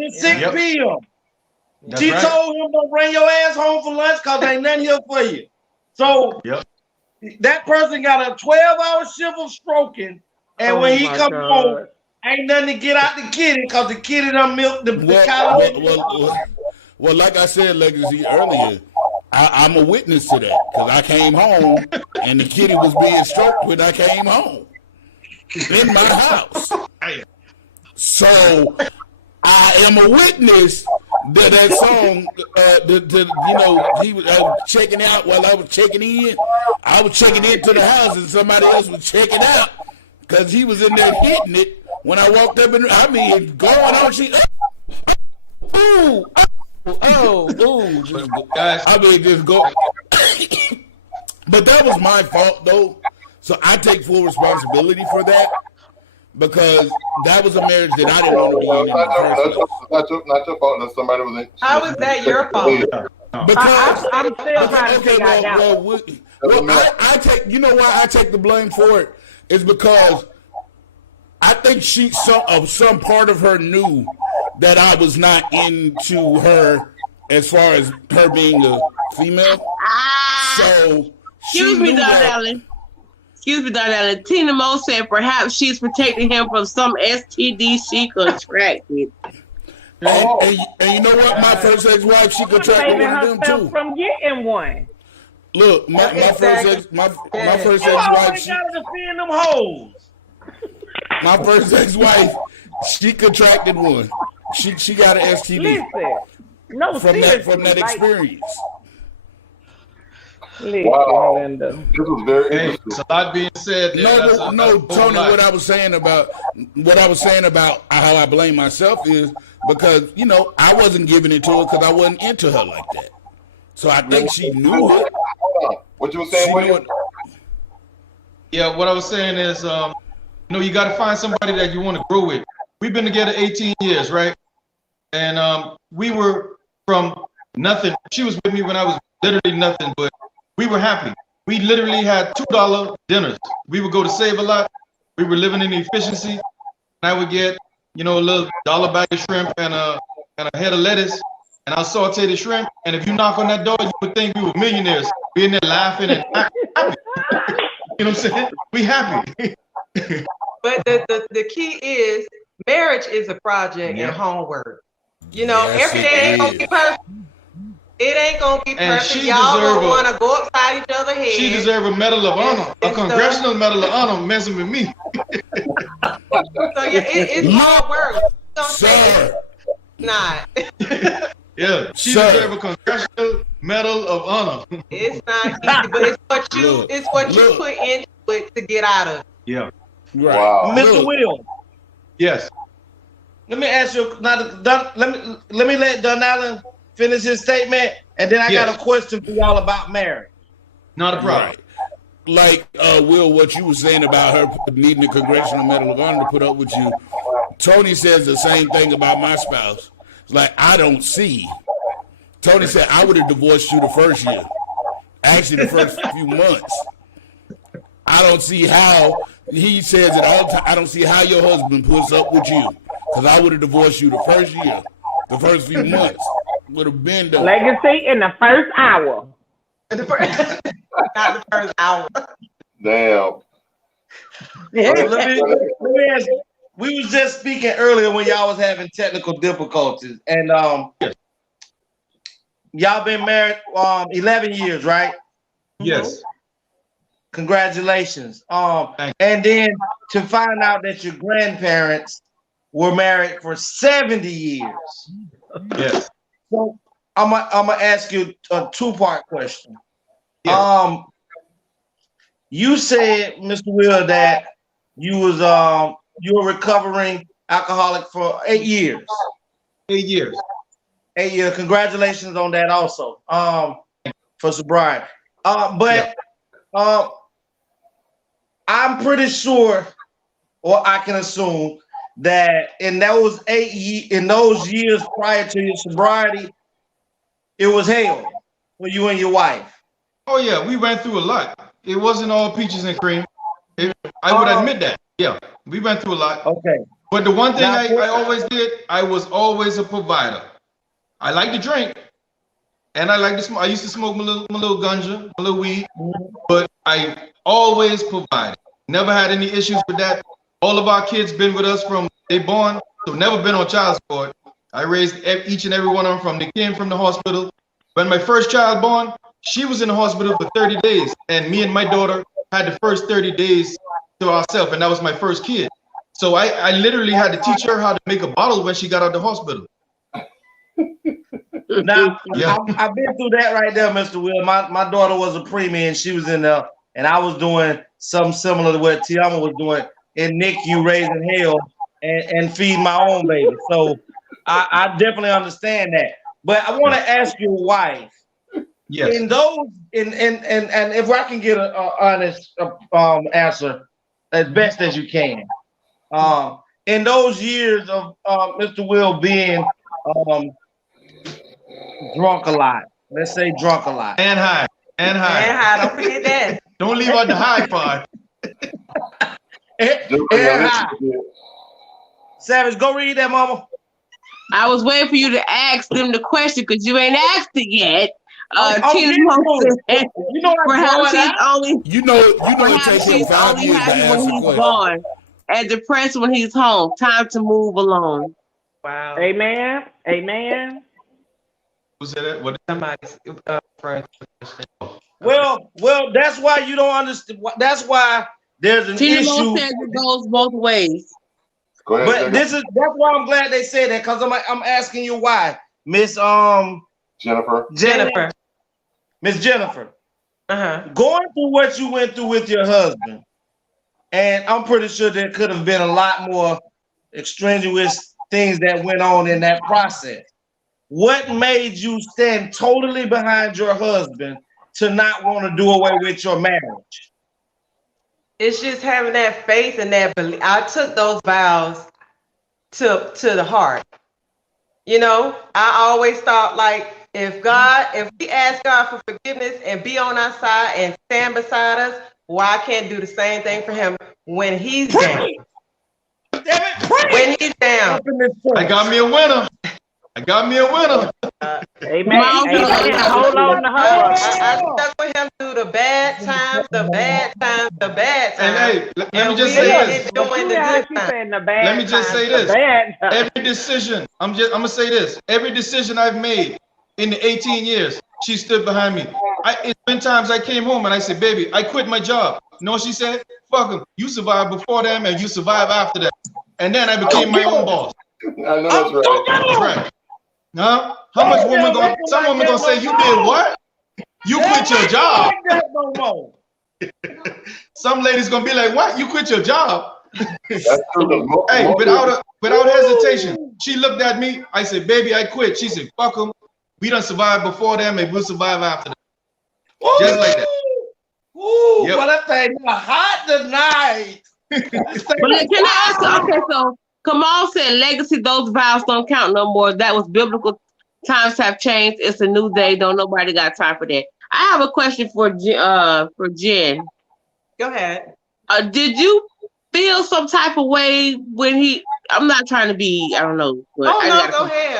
to 6 p.m. She told him, don't bring your ass home for lunch because ain't nothing here for you. So that person got a 12-hour shift of stroking, and when he comes home, ain't nothing to get out the kitty because the kitty done milked the cow. Well, like I said, Legacy, earlier, I'm a witness to that because I came home and the kitty was being stroked when I came home in my house. So I am a witness that song, he was checking out while I was checking in. I was checking into the house and somebody else was checking out because he was in there hitting it when I walked up and going on. Just go. But that was my fault though. So I take full responsibility for that. Because that was a marriage that I didn't want to be in the first place. Not your fault. That somebody was in. How is that your fault? Because I'm still trying to figure out. I take. You know why I take the blame for it? Is because I think some part of her knew that I was not into her as far as her being a female. So Excuse me, Dr. Tina Mo said perhaps she's protecting him from some STD she contracted. And you know what? My first ex-wife, she contracted one of them too. From getting one. Look, my first ex-wife. She gotta defend them hoes. My first ex-wife, she contracted one. She got an STD. Listen, no, from that experience. Wow, this was very interesting. It's a lot being said. No, Tony. What I was saying about how I blame myself is because I wasn't giving it to her because I wasn't into her like that. So I think she knew it. What you were saying, William? Yeah, what I was saying is, you got to find somebody that you want to grow with. We've been together 18 years, right? And we were from nothing. She was with me when I was literally nothing, but we were happy. We literally had $2 dinners. We would go to Save a Lot. We were living in efficiency. And I would get, a little $1 bag of shrimp and a head of lettuce, and I'll saute the shrimp. And if you knock on that door, you would think we were millionaires. We in there laughing and happy. You know what I'm saying? We happy. But the key is marriage is a project and homework. Every day ain't gonna be perfect. It ain't gonna be perfect. Y'all don't want to go upside each other's head. She deserves a Medal of Honor, a Congressional Medal of Honor, messing with me. So it's hard work. Don't say it's not. Yeah, she deserves a Congressional Medal of Honor. It's not easy, but it's what you put into it to get out of it. Yeah. Right. Wow. Mr. Will. Yes. Let me ask you now. Let me let Donalyn finish his statement, and then I got a question for y'all about marriage. Not a problem. Right. Like Will, what you were saying about her needing a Congressional Medal of Honor to put up with you. Tony says the same thing about my spouse. It's like I don't see. Tony said I would have divorced you the first year. Actually, the first few months. I don't see how. He says it all the time. I don't see how your husband puts up with you, because I would have divorced you the first year, the first few months would have been done. Legacy in the first hour. Not the first hour. Damn. Let me ask you. We was just speaking earlier when y'all was having technical difficulties, and y'all been married 11 years, right? Yes. Congratulations. And then to find out that your grandparents were married for 70 years. Yes. So I'm gonna ask you a two-part question. Yes. You said, Mr. Will, that you were recovering alcoholic for 8 years. 8 years. 8 years. Congratulations on that also. For sobriety. I'm pretty sure, or I can assume, that in those years prior to your sobriety, it was hell for you and your wife. Oh yeah, we went through a lot. It wasn't all peaches and cream. I would admit that. Yeah, we went through a lot. Okay. But the one thing I always did, I was always a provider. I like to drink, and I like to smoke. I used to smoke my little ganja, my little weed, but I always provided. Never had any issues with that. All of our kids been with us from they born, so never been on child support. I raised each and every one of them from they came from the hospital. When my first child born, she was in the hospital for 30 days, and me and my daughter had the first 30 days to ourselves, and that was my first kid. So I literally had to teach her how to make a bottle when she got out of the hospital. Now, I've been through that right there, Mr. Will. My daughter was a preemie, and she was in there, and I was doing something similar to what TeAma was doing in NICU, raising hell and feeding my own baby. So I definitely understand that. But I want to ask your wife, yes, in those, and if I can get an honest answer as best as you can, in those years of Mr. Will being drunk a lot, let's say drunk a lot, and high. Don't forget that. Don't leave out the high part. and high. Savage, go read that, mama. I was waiting for you to ask them the question because you ain't asked it yet. Tina perhaps she's only it takes him 5 years to ask a question. Gone and depressed when he's home. Time to move along. Wow. Amen. Amen. Who said that? What? Somebody's friend. Well, that's why you don't understand. That's why there's an issue. Says it goes both ways. Go ahead. But that's why I'm glad they said that, because I'm asking you why, Miss Jennifer. Miss Jennifer. Uh-huh. Going through what you went through with your husband, and I'm pretty sure there could have been a lot more extraneous things that went on in that process. What made you stand totally behind your husband to not want to do away with your marriage? It's just having that faith and that belief. I took those vows to the heart. You know, I always thought, like, if we ask God for forgiveness and be on our side and stand beside us, why can't do the same thing for him when he's down? When he's down. I got me a winner. Amen. Hold on to her. I stuck with him through the bad times. And hey, let me just say this. Let me just say this. Every decision, I'm gonna say this. Every decision I've made in the 18 years, she stood behind me. It's been times I came home and I said, baby, I quit my job. You know what she said? Fuck them. You survived before them and you survive after that. And then I became my own boss. I know that's right. That's right. Huh? How much women some women gonna say, you did what? You quit your job. Some ladies gonna be like, what? You quit your job? That's true. Hey, without hesitation, she looked at me. I said, baby, I quit. She said, fuck them. We done survived before them and we'll survive after them. Just like that. Ooh, yep. Well, that thing hot tonight. But can I ask? Okay, so Kamal said, "Legacy, those vows don't count no more. That was biblical. Times have changed. It's a new day. Don't nobody got time for that." I have a question for Jen. Go ahead. Did you feel some type of way when he? I'm not trying to be. I don't know. But go ahead.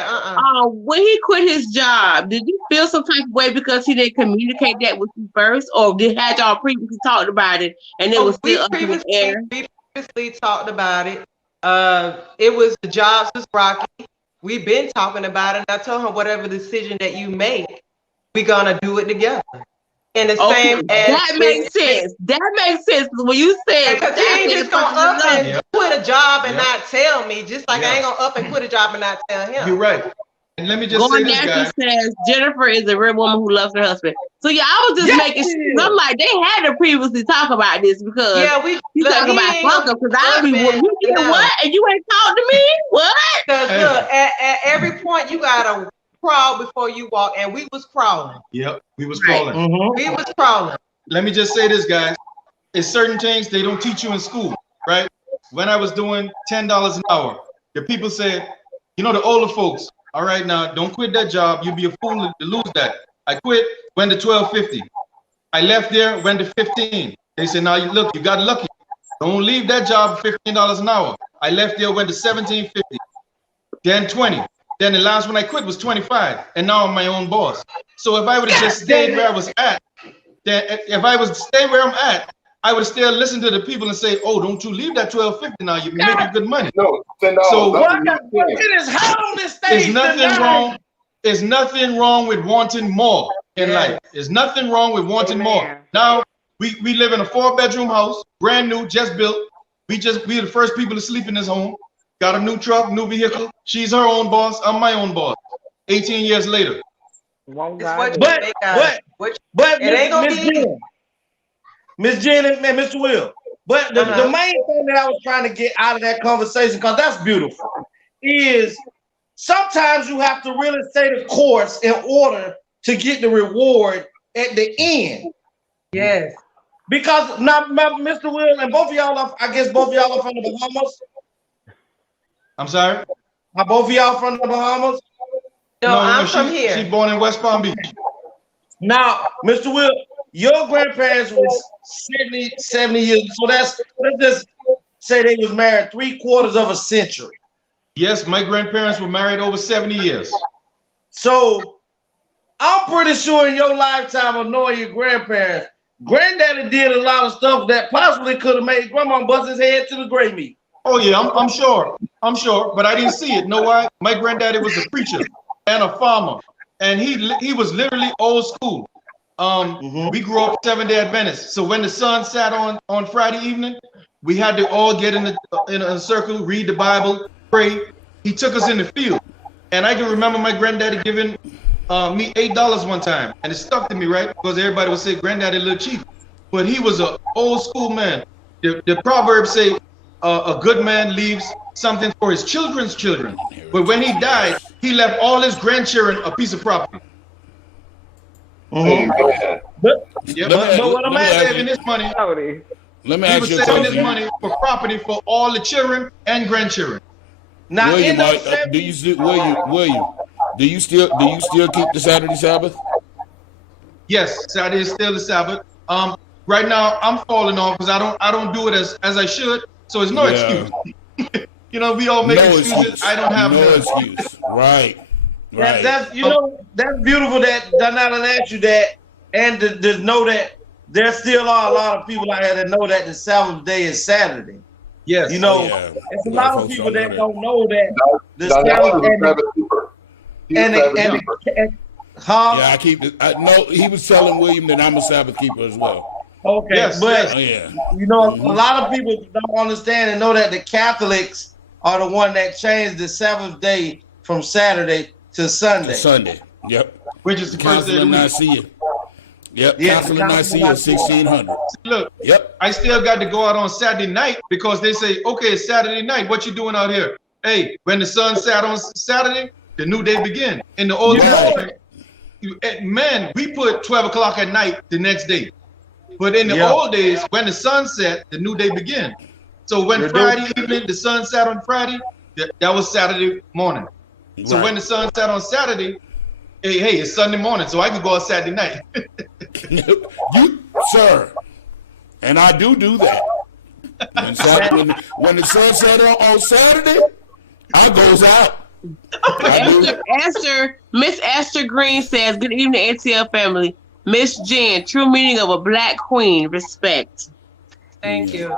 When he quit his job, did you feel some type of way because he didn't communicate that with you first, or had y'all previously talked about it and it was still up in the air? We previously talked about it. It was the jobs was rocky. We've been talking about it. And I told him, whatever decision that you make, we're gonna do it together. In the same as that makes sense. That makes sense. When you said because he ain't just gonna up and quit a job and not tell me, just like I ain't gonna up and quit a job and not tell him. You're right. And let me just say this, guys. Says Jennifer is a real woman who loves her husband. So yeah, I was just making sure. I'm like, they had to previously talk about this because we talk about fuck because I be you did what and you ain't talk to me? What? Because look, at every point you gotta crawl before you walk, and we was crawling. Yep, we was crawling. Mm-hmm. We was crawling. Let me just say this, guys. It's certain things they don't teach you in school, right? When I was doing $10 an hour, the people said, you know, the older folks, all right, now don't quit that job. You'd be a fool to lose that. I quit, went to $12.50. I left there, went to $15. They said, now you got lucky. Don't leave that job for $15 an hour. I left there, went to $17.50, then $20. Then the last one I quit was $25, and now I'm my own boss. So if I would have just stayed where I was at, then if I was stay where I'm at, I would still listen to the people and say, "Oh, don't you leave that $12.50 now? You're making good money." No, $10. So it is hot on this stage. There's nothing wrong with wanting more in life. There's nothing wrong with wanting more. Now we live in a 4-bedroom house, brand new, just built. We the first people to sleep in this home. Got a new truck, new vehicle. She's her own boss. I'm my own boss. 18 years later. But it ain't gonna be Miss Jen and Mr. Will. But the main thing that I was trying to get out of that conversation, because that's beautiful, is sometimes you have to really stay the course in order to get the reward at the end. Yes. Because now, Mr. Will and both of y'all are, I guess both of y'all are from the Bahamas. I'm sorry? Are both of y'all from the Bahamas? No, I'm from here. She's born in West Palm Beach. Now, Mr. Will, your grandparents was 70 years. So let's just say they was married 3/4 of a century. Yes, my grandparents were married over 70 years. So I'm pretty sure in your lifetime of knowing your grandparents, granddaddy did a lot of stuff that possibly could have made grandma bust his head to the gray meat. Oh yeah, I'm sure, but I didn't see it. Know why? My granddaddy was a preacher and a farmer, and he was literally old school. we grew up 7-day Adventists. So when the sun sat on Friday evening, we had to all get in a circle, read the Bible, pray. He took us in the field. And I can remember my granddaddy giving me $8 one time. And it stuck to me, right? Because everybody would say granddaddy a little cheap. But he was an old school man. The Proverbs say a good man leaves something for his children's children. But when he died, he left all his grandchildren a piece of property. But what I'm saving this money. Let me he ask was you saving something. this money for property for all the children and grandchildren. Now, William, do you still keep the Saturday Sabbath? Yes, Saturday is still the Sabbath. Right now I'm falling off because I don't do it as I should. So it's no excuse. You know, we all make excuses. Excuse. I don't have no excuse. Right. That's that's beautiful that Donald asked you that, and to know that there still are a lot of people out here that know that the Sabbath day is Saturday. Yes, there's a lot of people that don't know that the Sabbath and I keep it. No, he was telling William that I'm a Sabbath keeper as well. Okay, a lot of people don't understand and know that the Catholics are the one that changed the Sabbath day from Saturday to Sunday. Yep. Which is the first day of the week. Yep. Council of Nicaea, 1600. Look. Yep. I still got to go out on Saturday night because they say, okay, it's Saturday night. What you doing out here? Hey, when the sun sat on Saturday, the new day begin. In the old days, man, we put 12 o'clock at night the next day. But in the old days, when the sun set, the new day begin. So when Friday evening, the sun set on Friday, that was Saturday morning. Right. So when the sun set on Saturday, hey, it's Sunday morning, so I could go out Saturday night. Sir, and I do that. When the sun set on Saturday, I goes out. Miss Esther Green says, "Good evening, A.T.L family. Miss Jen, true meaning of a black queen, respect." Thank you.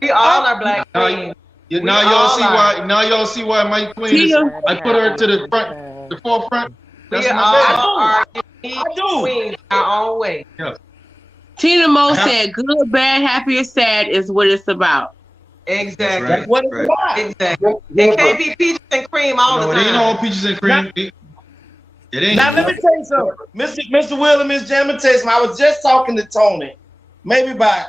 We all are black queens. Now y'all see why my queen is. I put her to the front, the forefront. That's I do. Queens our own way. Yeah. Tina Mo said, "Good, bad, happy, or sad is what it's about." Exactly. That's what it's about. Exactly. It can't be peaches and cream all the time. It ain't all peaches and cream. It ain't. Now let me tell you something, Mr. Will and Miss Jen. Let me tell you something. I was just talking to Tony, maybe about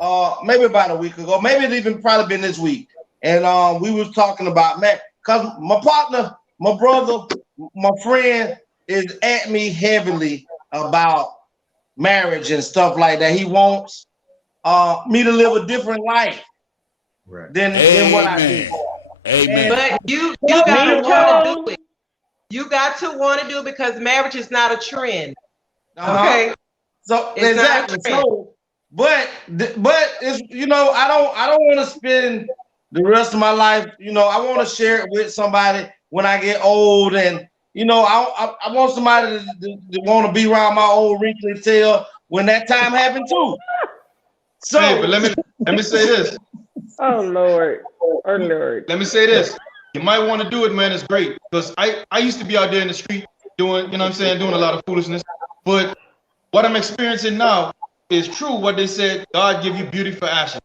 a week ago, maybe it even probably been this week, and we was talking about because my partner, my brother, my friend is at me heavily about marriage and stuff like that. He wants me to live a different life than what I do. Amen. But you gotta want to do it. You got to want to do it because marriage is not a trend. Okay. So it's exactly. So, but it's I don't want to spend the rest of my life. I want to share it with somebody when I get old, and I want somebody to want to be around my old wrinkly tail when that time happened too. So, hey, but let me say this. Oh Lord. Let me say this. You might want to do it, man. It's great because I used to be out there in the street doing, doing a lot of foolishness. But what I'm experiencing now is true. What they said, God give you beauty for ashes.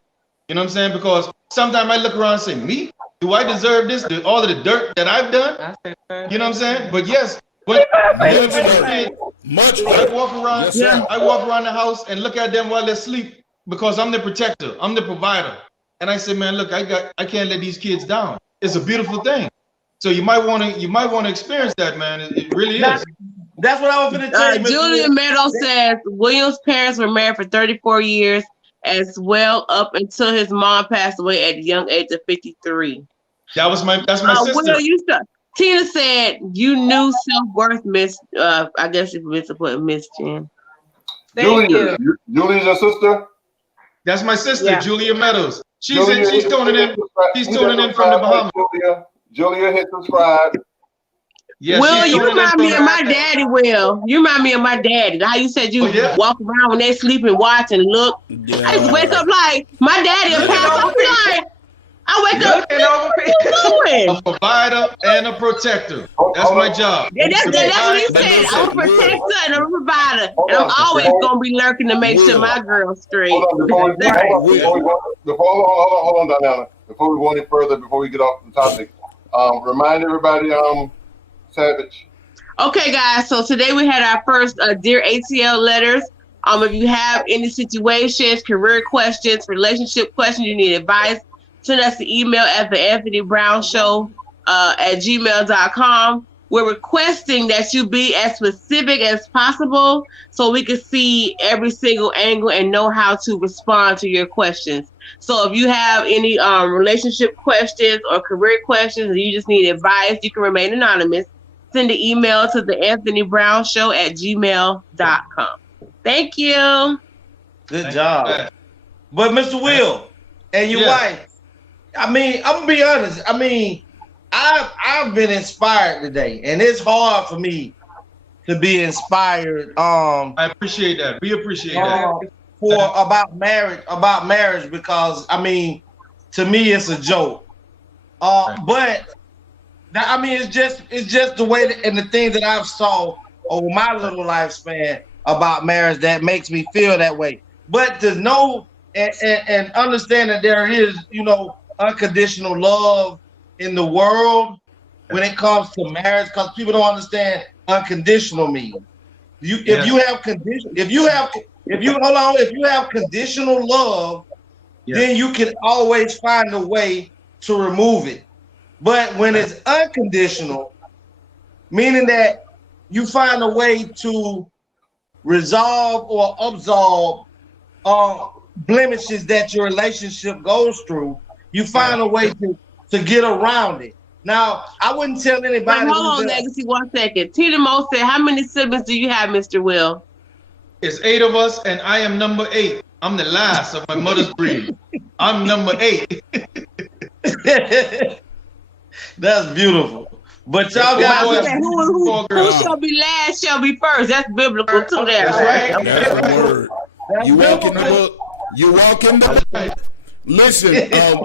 You know what I'm saying? Because sometimes I look around and say, me? Do I deserve this? All of the dirt that I've done? You know what I'm saying? But yes, I walk around the house and look at them while they're asleep because I'm the protector. I'm the provider. And I say, man, look, I can't let these kids down. It's a beautiful thing. So you might want to experience that, man. It really is. That's what I was going to tell you. Julia Meadows says William's parents were married for 34 years as well up until his mom passed away at the young age of 53. That's my sister. Tina said you knew self-worth, Miss. I guess you meant to put Miss Jen. Thank you. Julia's your sister? That's my sister, Julia Meadows. She's tuning in. She's tuning in from the Bahamas. Julia, hit subscribe. Yeah, Will, you remind me of my daddy, Will. You remind me of my daddy. How you said you walk around when they sleep and watch and look. I used to wake up like, my daddy will pass. I wake up. What you doing? A provider and a protector. That's my job. That's what he said. I'm a protector and I'm a provider. And I'm always going to be lurking to make sure my girl's straight. Hold on, Donna. Before we go any further, before we get off the topic, remind everybody, Savage. Okay, guys. So today we had our first Dear A.T.L letters. If you have any situations, career questions, relationship questions, you need advice, send us the email at TheAnthonyBrownShow at gmail.com. We're requesting that you be as specific as possible so we can see every single angle and know how to respond to your questions. So if you have any relationship questions or career questions and you just need advice, you can remain anonymous. Send an email to TheAnthonyBrownShow at gmail.com. Thank you. Good job. But Mr. Will and your wife, I mean, I'm gonna be honest. I mean, I've been inspired today, and it's hard for me to be inspired. I appreciate that. We appreciate that. About marriage, because I mean, to me, it's a joke. But I mean, it's just the way and the things that I've saw over my little lifespan about marriage that makes me feel that way. But to know and understand that there is, unconditional love in the world when it comes to marriage, because people don't understand unconditional means. If you have conditional love, then you can always find a way to remove it. But when it's unconditional, meaning that you find a way to resolve or absolve blemishes that your relationship goes through, you find a way to get around it. Now, I wouldn't tell anybody. Wait, hold on, Legacy, 1 second. TeAma said, how many siblings do you have, Mr. Will? It's 8 of us, and I am number 8. I'm the last of my mother's breed. I'm number 8. That's beautiful. But y'all got who shall be last shall be first. That's biblical too. That's right. That's the word. You walk in the book. You walk in the book. Listen,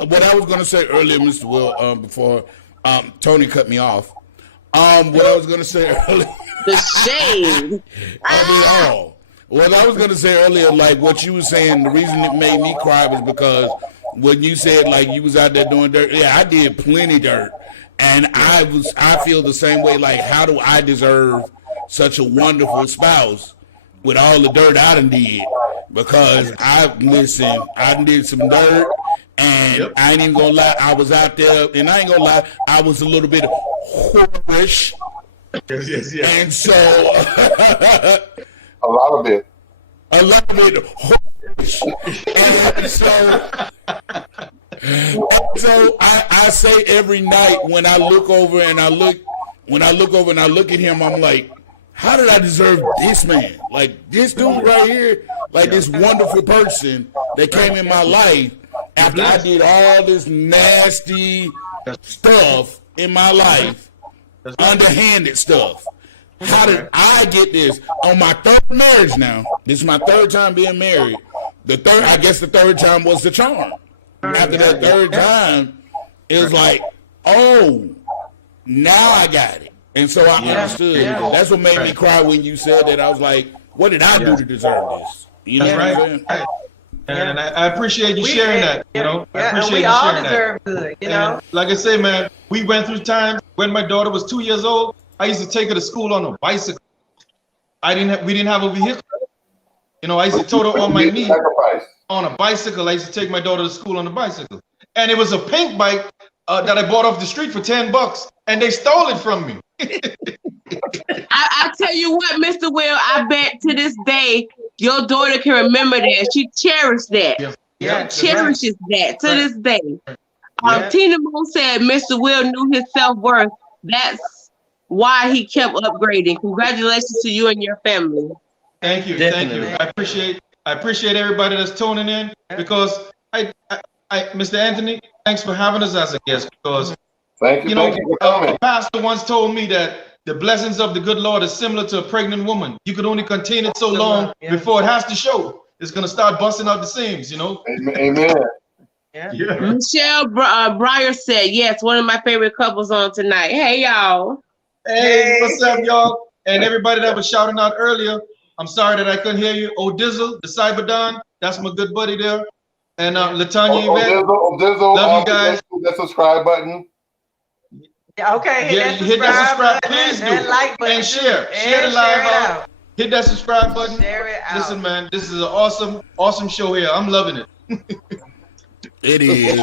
what I was going to say earlier, Mr. Will, before Tony cut me off. What I was going to say earlier. The shade. What I was going to say earlier, like what you were saying, the reason it made me cry was because when you said like you was out there doing dirt, I did plenty dirt. And I feel the same way, like how do I deserve such a wonderful spouse with all the dirt I done did? Because I did some dirt, and I ain't even gonna lie, I was out there, and I ain't gonna lie, I was a little bit whorish. Yes. And so a lot of it whorish. And so I say every night when I look over and I look at him, I'm like, how did I deserve this man? Like this dude right here, like this wonderful person that came in my life after I did all this nasty stuff in my life, underhanded stuff. How did I get this on my third marriage now? This is my third time being married. I guess the third time was the charm. After that third time, it was like, oh, now I got it. And so I understood. That's what made me cry when you said that. I was like, what did I do to deserve this? You know what I'm saying? And I appreciate you sharing that, I appreciate you sharing that. Good, and like I say, man, we went through times when my daughter was 2 years old. I used to take her to school on a bicycle. We didn't have a vehicle. I used to tow her on my knee on a bicycle. I used to take my daughter to school on a bicycle. And it was a pink bike that I bought off the street for $10, and they stole it from me. I tell you what, Mr. Will, I bet to this day your daughter can remember that. She cherished that. Cherishes that to this day. TeAma said Mr. Will knew his self-worth. That's why he kept upgrading. Congratulations to you and your family. Thank you. Definitely. Thank you. I appreciate everybody that's tuning in, because I Mr. Anthony, thanks for having us as a guest, because thank you for coming. A pastor once told me that the blessings of the good Lord is similar to a pregnant woman. You could only contain it so long before it has to show. It's going to start busting out the seams, Amen. Yeah. Michelle Breyer said, yes, one of my favorite couples on tonight. Hey, y'all. Hey, what's up, y'all? And everybody that was shouting out earlier, I'm sorry that I couldn't hear you. Dizzle, the Cyberdon, that's my good buddy there. And Latanya Yvette, Dizzle, love you guys. That subscribe button. Yeah, okay, hit that subscribe, please do. And like button. And share the live out. Hit that subscribe button. Share it out. Listen, man, this is an awesome show here. I'm loving it. It is.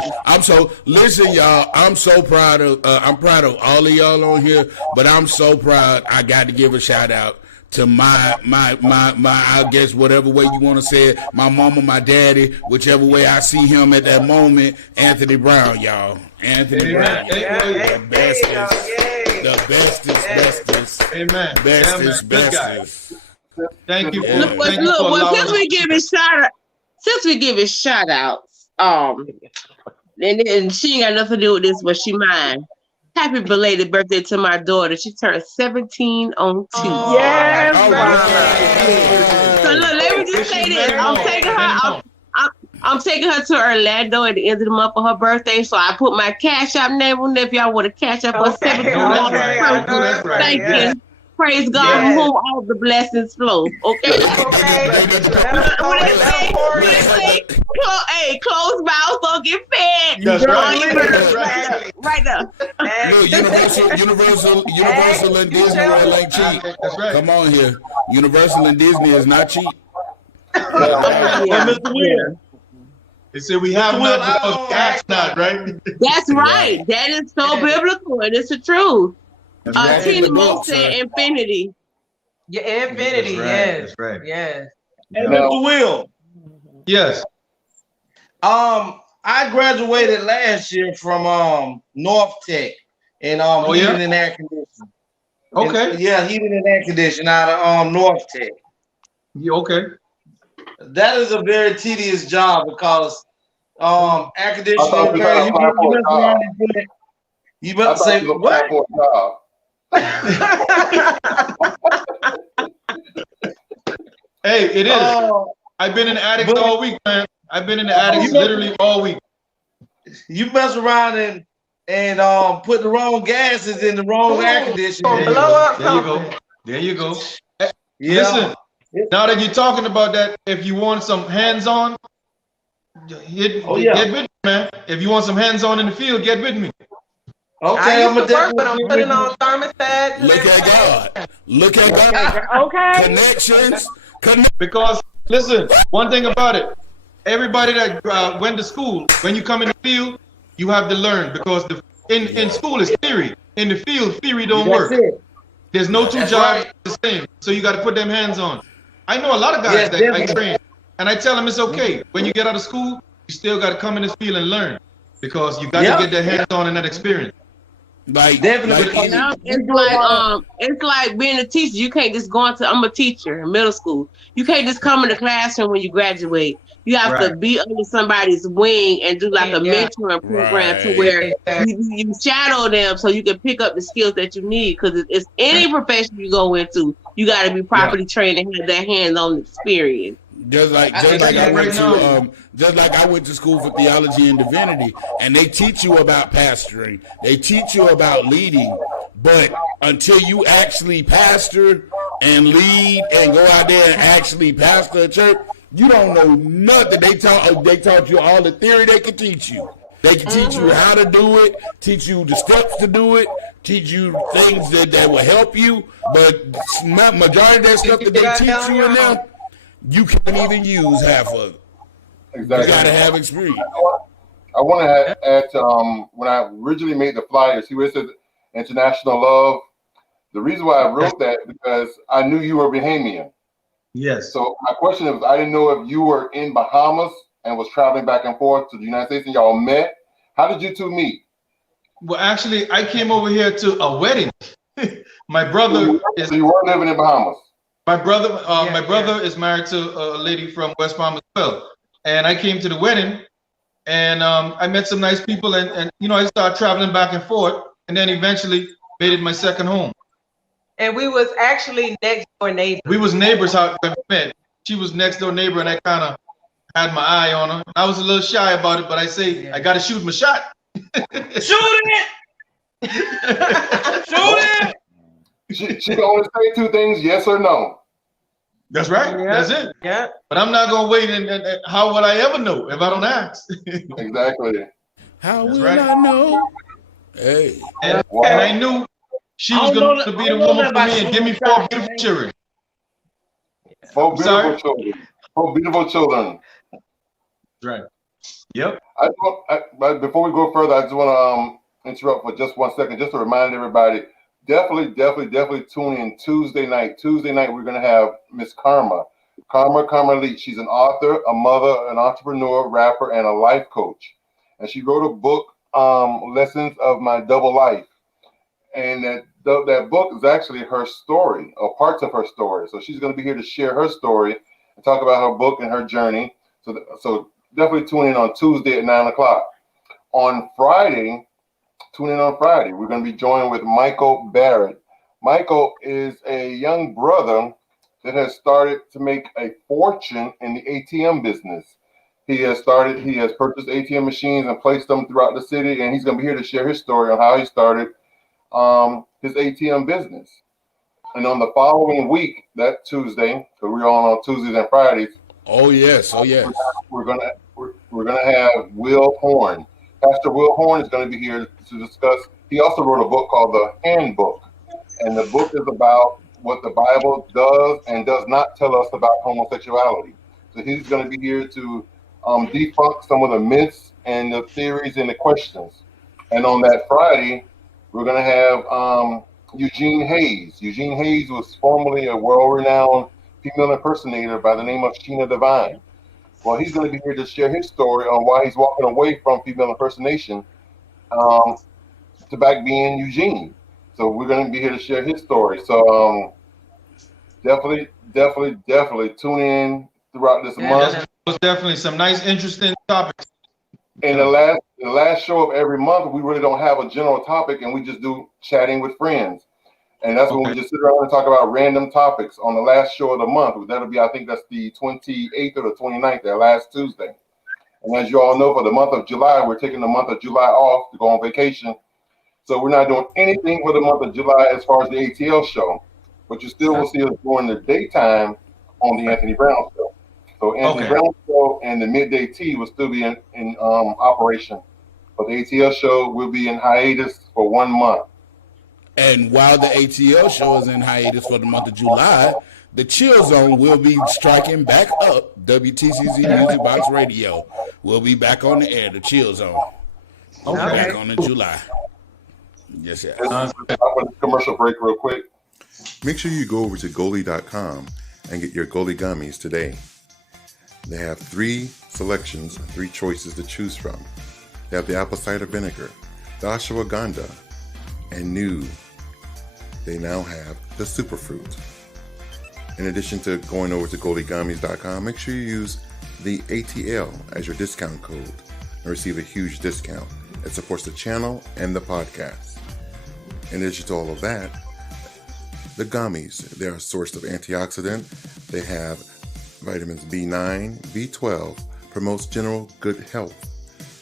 Listen, y'all. I'm so proud of. I'm proud of all of y'all on here, but I'm so proud. I got to give a shout out to my. I guess whatever way you want to say it, my mama, my daddy, whichever way I see him at that moment. Anthony Brown, y'all. Anthony Brown, the bestest. Amen. Bestest. Thank you. Since we give it shout outs, and she ain't got nothing to do with this, but she mine. Happy belated birthday to my daughter. She turned 17 on Tuesday. Yes, So look, let me just say this. I'm taking her to Orlando at the end of the month for her birthday. So I put my Cash App name on there if y'all want to cash up for $17. Thank you. Praise God from whom all the blessings flow. Okay. What they say? Hey, closed mouths don't get fed. That's Right there. Look, Universal and Disney ain't cheap. That's right. Come on here. Universal and Disney is not cheap. Mr. Will. They said we have not ask not, right? That's right. That is so biblical, and it's the truth. Tina Moore said infinity. Yeah, infinity. Yes. That's right. Yes. Hey, Mr. Will. Yes. I graduated last year from North Tech in heating and air conditioning. Okay. Heating and air conditioning out of North Tech. Yeah, okay. That is a very tedious job because air conditioning. You better say what? Hey, it is. I've been in the attic all week, man. I've been in the attic literally all week. You mess around and put the wrong gases in the wrong air conditioning. There you go. Listen, now that you're talking about that, if you want some hands-on, get with me, man. If you want some hands-on in the field, get with me. Okay, I'm putting on thermostat. Look at God. Okay. Connections. Because listen, one thing about it, everybody that went to school, when you come in the field, you have to learn because in school is theory. In the field, theory don't work. There's no two jobs the same, so you got to put them hands on. I know a lot of guys that I train, and I tell them it's okay. When you get out of school, you still got to come in this field and learn because you got to get their hands on in that experience. Like definitely, it's like being a teacher. You can't just go into. I'm a teacher in middle school. You can't just come in the classroom when you graduate. You have to be under somebody's wing and do like a mentoring program to where you shadow them so you can pick up the skills that you need. Because it's any profession you go into, you got to be properly trained and have that hands-on experience. Just like I went to school for theology and divinity, and they teach you about pastoring, they teach you about leading, but until you actually pastor and lead and go out there and actually pastor a church, you don't know nothing. They taught you all the theory they can teach you. They can teach you how to do it, teach you the steps to do it, teach you things that will help you, but majority of that stuff that they teach you in there, you can't even use half of it. Exactly. You gotta have experience. I want to add to, when I originally made the flyers, he said international love. The reason why I wrote that because I knew you were Bahamian. Yes. So my question is, I didn't know if you were in Bahamas and was traveling back and forth to the United States and y'all met. How did you two meet? Well, actually, I came over here to a wedding. My brother is. So you weren't living in Bahamas. My brother is married to a lady from West Palm as well, and I came to the wedding, and I met some nice people, and I started traveling back and forth, and then eventually made it my second home. And we was actually next door neighbors. We was neighbors how we met. She was next door neighbor, and I kind of had my eye on her. I was a little shy about it, but I say I got to shoot my shot. Shoot it! Shoot it! She can only say two things: yes or no. That's right. Yeah. That's it. Yeah. But I'm not gonna wait. And how would I ever know if I don't ask? Exactly. How That's will right. I know? Hey. And I knew she was going to be the woman for me and give me 4 beautiful children. 4 beautiful children. 4 beautiful children. That's right. Yep. But before we go further, I just want to interrupt for just 1 second, just to remind everybody. Definitely tune in Tuesday night. Tuesday night, we're going to have Miss Karma Lee. She's an author, a mother, an entrepreneur, rapper, and a life coach. And she wrote a book, Lessons of My Double Life. And that book is actually her story, or parts of her story. So she's going to be here to share her story and talk about her book and her journey. So definitely tune in on Tuesday at 9 o'clock. On Friday, tune in on Friday. We're going to be joined with Michael Barrett. Michael is a young brother that has started to make a fortune in the ATM business. He has purchased ATM machines and placed them throughout the city, and he's going to be here to share his story on how he started his ATM business. And on the following week, that Tuesday, so we're on Tuesdays and Fridays. Oh yes. We're gonna have Will Horn. Pastor Will Horn is going to be here to discuss. He also wrote a book called The Handbook, and the book is about what the Bible does and does not tell us about homosexuality. So he's going to be here to debunk some of the myths and the theories and the questions. And on that Friday, we're going to have Eugene Hayes. Eugene Hayes was formerly a world-renowned female impersonator by the name of Sheena Devine. Well, he's going to be here to share his story on why he's walking away from female impersonation to back being Eugene. So we're going to be here to share his story. So definitely tune in throughout this month. There's definitely some nice, interesting topics. And the last show of every month, we really don't have a general topic, and we just do chatting with friends. And that's when we just sit around and talk about random topics on the last show of the month. That'll be, I think that's the 28th or the 29th, that last Tuesday. And as you all know, for the month of July, we're taking the month of July off to go on vacation. So we're not doing anything for the month of July as far as the A.T.L show. But you still will see us during the daytime on the Anthony Brown Show. So Anthony Brown Show and the Midday Tea will still be in operation. But the A.T.L show will be in hiatus for 1 month. And while the A.T.L show is in hiatus for the month of July, the Chill Zone will be striking back up. WTCZ Music Box Radio will be back on the air. The Chill Zone will be back on in July. Yes, sir. I'm going to commercial break real quick. Make sure you go over to Goli.com and get your Goli gummies today. They have 3 selections, 3 choices to choose from. They have the apple cider vinegar, the ashwagandha, and new. They now have the superfruit. In addition to going over to GoliGummies.com, make sure you use the A.T.L as your discount code and receive a huge discount. It supports the channel and the podcast. In addition to all of that, the gummies, they're a source of antioxidant. They have vitamins B9, B12, promotes general good health,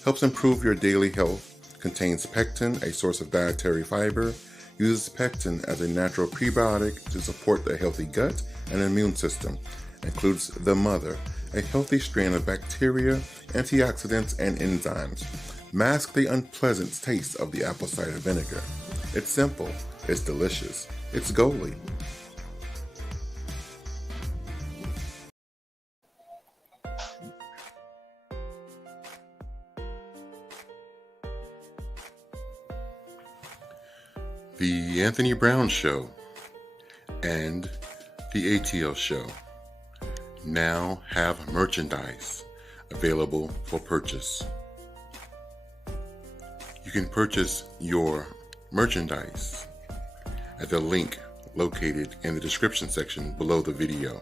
helps improve your daily health, contains pectin, a source of dietary fiber, uses pectin as a natural prebiotic to support the healthy gut and immune system, includes the mother, a healthy strain of bacteria, antioxidants, and enzymes. Mask the unpleasant taste of the apple cider vinegar. It's simple, it's delicious, it's Goli. The Anthony Brown Show and the A.T.L Show now have merchandise available for purchase. You can purchase your merchandise at the link located in the description section below the video.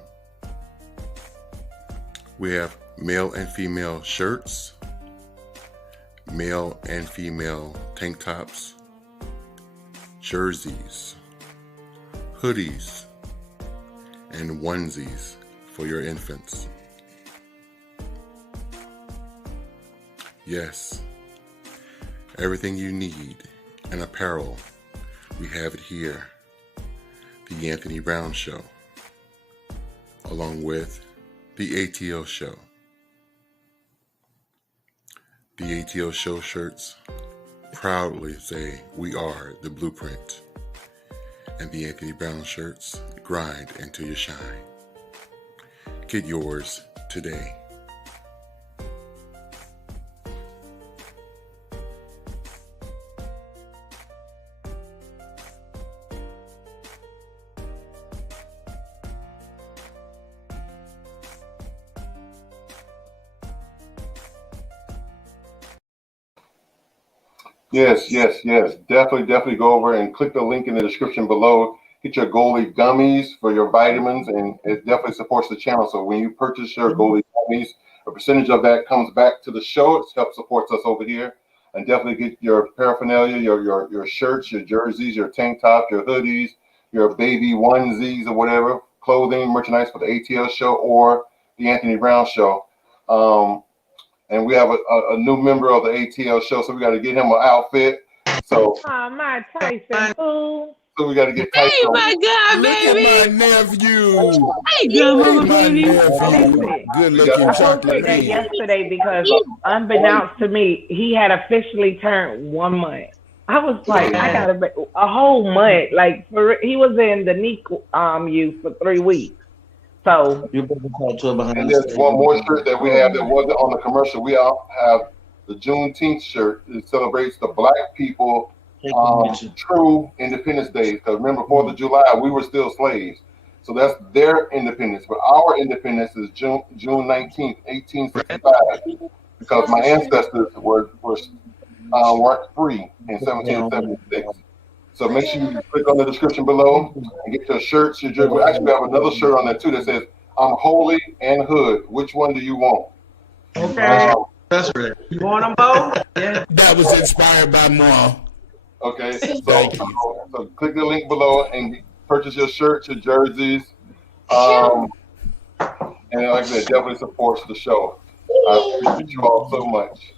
We have male and female shirts, male and female tank tops, jerseys, hoodies, and onesies for your infants. Yes, everything you need in apparel, we have it here. The Anthony Brown Show, along with the A.T.L Show. The A.T.L Show shirts proudly say we are the blueprint. And the Anthony Brown shirts grind until you shine. Get yours today. Yes. Definitely go over and click the link in the description below. Get your Goalie gummies for your vitamins, and it definitely supports the channel. So when you purchase your Goalie gummies, a percentage of that comes back to the show. It helps supports us over here. And definitely get your paraphernalia, your shirts, your jerseys, your tank tops, your hoodies, your baby onesies or whatever, clothing, merchandise for the A.T.L Show or the Anthony Brown Show. And we have a new member of the A.T.L Show, so we got to get him an outfit. So, my Tyson fool. So we got to get Tyson. Hey, my God, baby. Look at my nephew. Hey, good, my nephew. Good looking chocolate man. Yesterday, because unbeknownst to me, he had officially turned 1 month. I was like, I got a whole month. Like, he was in the NICU for 3 weeks. So and there's one more shirt that we have that wasn't on the commercial. We all have the Juneteenth shirt. It celebrates the Black people true Independence Day. Because remember, 4th of July, we were still slaves. So that's their independence. But our independence is June 19th, 1865. Because my ancestors were free in 1776. So make sure you click on the description below and get your shirts, your jersey. We actually have another shirt on there too that says, I'm holy and hood. Which one do you want? Okay. That's right. You want them both? Yeah. That was inspired by Moore. Okay. So click the link below and purchase your shirts, your jerseys. And like I said, definitely supports the show. I appreciate you all so much.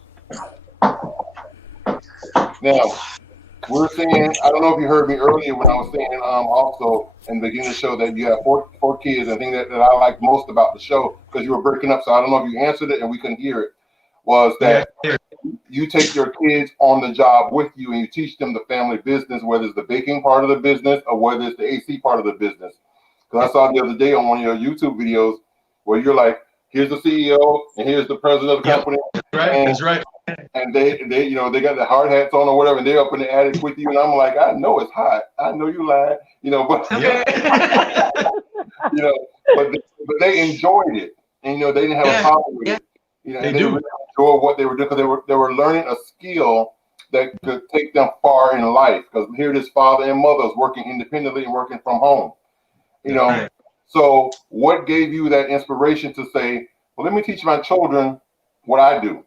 Now, we're saying, I don't know if you heard me earlier when I was saying also in the beginning of the show that you have four kids. I think that I like most about the show, because you were breaking up, so I don't know if you answered it and we couldn't hear it, was that you take your kids on the job with you and you teach them the family business, whether it's the baking part of the business or whether it's the AC part of the business. Because I saw the other day on one of your YouTube videos where you're like, here's the CEO and here's the president of the company. That's right. And they got the hard hats on or whatever, and they're up in the attic with you, and I'm like, I know it's hot. I know you lied, but but they enjoyed it, and they didn't have a problem with it. They really enjoyed what they were doing, because they were learning a skill that could take them far in life. Because here this father and mother is working independently and working from home. So what gave you that inspiration to say, well, let me teach my children what I do?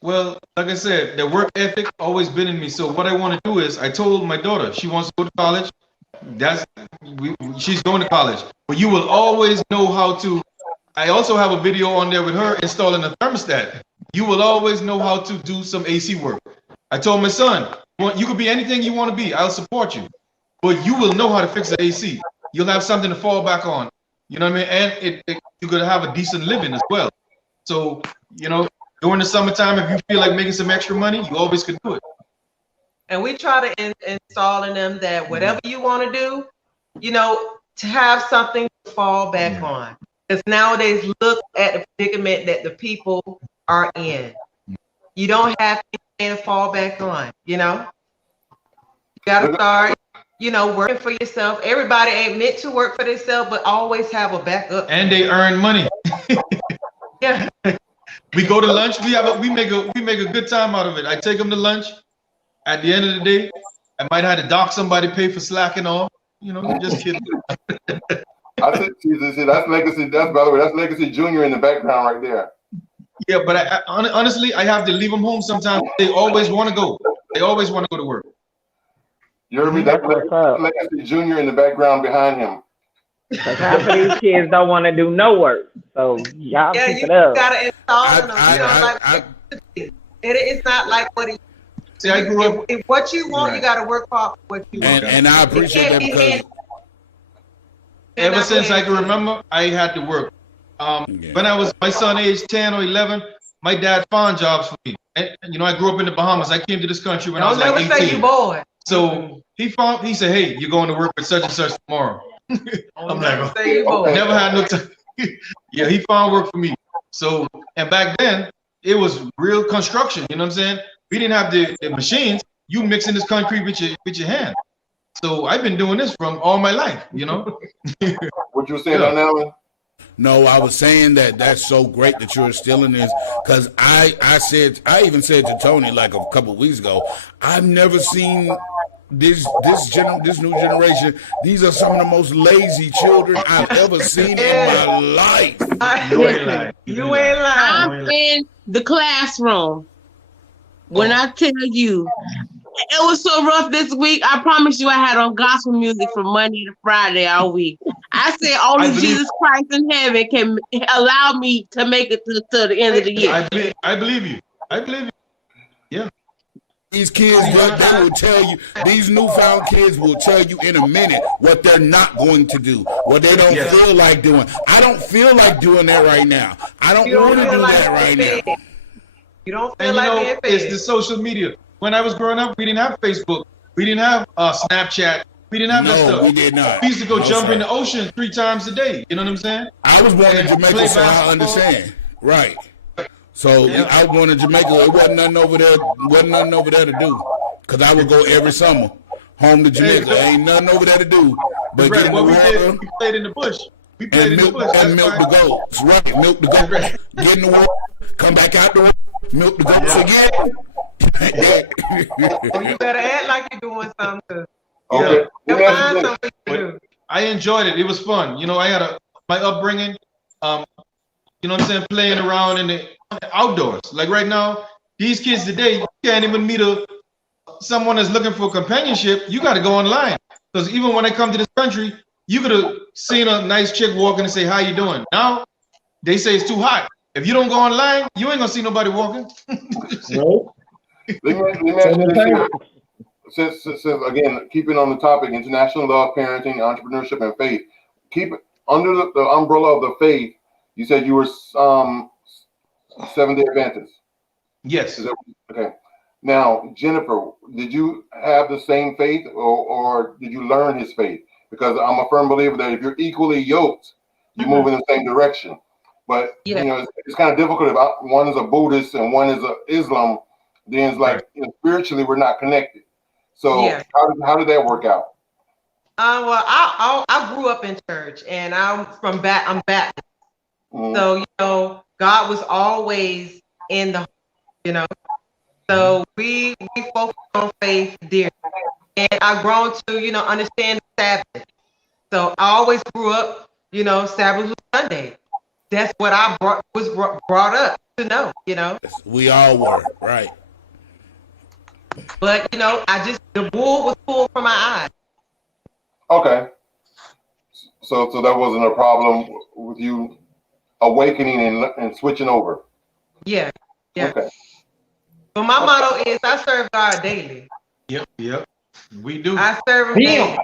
Well, like I said, the work ethic always been in me. So what I want to do is, I told my daughter, she wants to go to college. She's going to college. But you will always know how to. I also have a video on there with her installing a thermostat. You will always know how to do some AC work. I told my son, you could be anything you want to be. I'll support you. But you will know how to fix the AC. You'll have something to fall back on. You know what I mean? And you're going to have a decent living as well. So, during the summertime, if you feel like making some extra money, you always can do it. And we try to install in them that whatever you want to do, to have something to fall back on. Because nowadays, look at the predicament that the people are in. You don't have anything to fall back on, You got to start, working for yourself. Everybody ain't meant to work for themselves, but always have a backup. And they earn money. Yeah. We go to lunch. We make a good time out of it. I take them to lunch. At the end of the day, I might have to dock somebody, pay for slacking off. Just kidding. I said, that's legacy. By the way, that's Legacy Junior in the background right there. Yeah, but honestly, I have to leave them home sometimes. They always want to go. They always want to go to work. You heard me? That's Legacy Junior in the background behind him. Because half of these kids don't want to do no work. So y'all keep it up. Gotta install them. It's not like what it. See, I grew up. If what you want, you got to work hard for what you want. And I appreciate that because ever since I can remember, I had to work. When I was my son age 10 or 11, my dad found jobs for me. And, you know, I grew up in the Bahamas. I came to this country when I was like 18. Say you bored. So he said, hey, you're going to work with such and such tomorrow. I'm like, never had no time. Yeah, he found work for me. So, and back then, it was real construction. You know what I'm saying? We didn't have the machines. You mixing this concrete with your hand. So I've been doing this from all my life, you know? What you saying, Alan? No, I was saying that's so great that you're instilling this, because I even said to Tony like a couple of weeks ago, I've never seen this new generation. These are some of the most lazy children I've ever seen in my life. You ain't lying. I'm in the classroom. When I tell you, it was so rough this week. I promise you I had on gospel music from Monday to Friday all week. I said only Jesus Christ in heaven can allow me to make it to the end of the year. I believe you. Yeah. These kids, they will tell you, these newfound kids will tell you in a minute what they're not going to do, what they don't feel like doing. I don't feel like doing that right now. I don't want to do that right now. You don't feel like it's the social media. When I was growing up, we didn't have Facebook. We didn't have Snapchat. We didn't have that stuff. We did not. We used to go jump in the ocean 3 times a day. You know what I'm saying? I was born in Jamaica, so I understand. Right. So I was born in Jamaica. It wasn't nothing over there to do. Because I would go every summer home to Jamaica. Ain't nothing over there to do. But get in the water. We played in the bush. And milk the goats. Right. Milk the goats. Get in the water. Come back out the water. Milk the goats again. You better act like you're doing something. I enjoyed it. It was fun. You know, I had my upbringing. You know what I'm saying? Playing around in the outdoors. Like right now, these kids today, you can't even meet someone that's looking for companionship. You got to go online. Because even when I come to this country, you could have seen a nice chick walking and say, how you doing? Now, they say it's too hot. If you don't go online, you ain't gonna see nobody walking. No. Since again, keeping on the topic, international love, parenting, entrepreneurship, and faith. Keep it under the umbrella of the faith. You said you were Seventh-day Adventist. Yes. Okay. Now, Jennifer, did you have the same faith, or did you learn his faith? Because I'm a firm believer that if you're equally yoked, you move in the same direction. But you know, it's kind of difficult if one is a Buddhist and one is a Islam. Then it's like spiritually we're not connected. So how did that work out? Well, I grew up in church, and I'm Baptist. So you know, God was always in the, you know. So we focus on faith dearly, and I've grown to understand the Sabbath. So I always grew up, Sabbath was Sunday. That's what I was brought up to know, We all were, right. But, the wool was pulled from my eyes. Okay. So that wasn't a problem with you awakening and switching over? Yeah. Okay. But my motto is I serve God daily. Yep. We do. I serve him daily.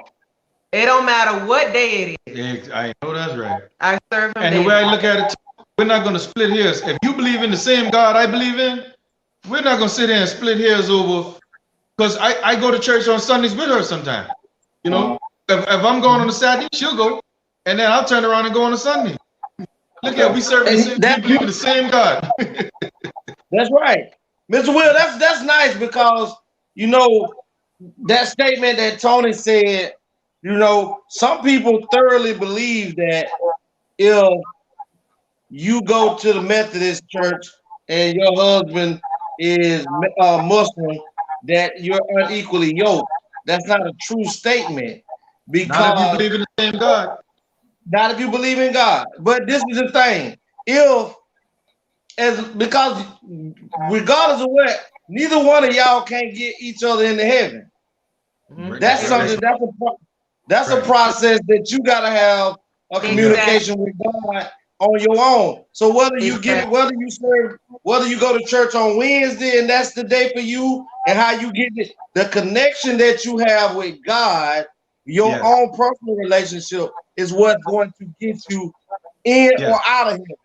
It don't matter what day it is. I know that's right. I serve him and daily. the way I look at it, we're not going to split hairs. If you believe in the same God I believe in, we're not going to sit here and split hairs over, because I go to church on Sundays with her sometimes. You know, if I'm going on a Saturday, she'll go, and then I'll turn around and go on a Sunday. Look at we serve the same God. That's right. Mr. Will, that's nice, because, that statement that Tony said, some people thoroughly believe that if you go to the Methodist church and your husband is Muslim, that you're unequally yoked. That's not a true statement. Because not if you believe in the same God. Not if you believe in God. But this is the thing. Because regardless of what, neither one of y'all can't get each other into heaven. That's something. That's a process that you gotta have a communication with God on your own. So whether you get it, whether you serve, whether you go to church on Wednesday and that's the day for you, and how you get it, the connection that you have with God, your own personal relationship is what's going to get you in or out of here.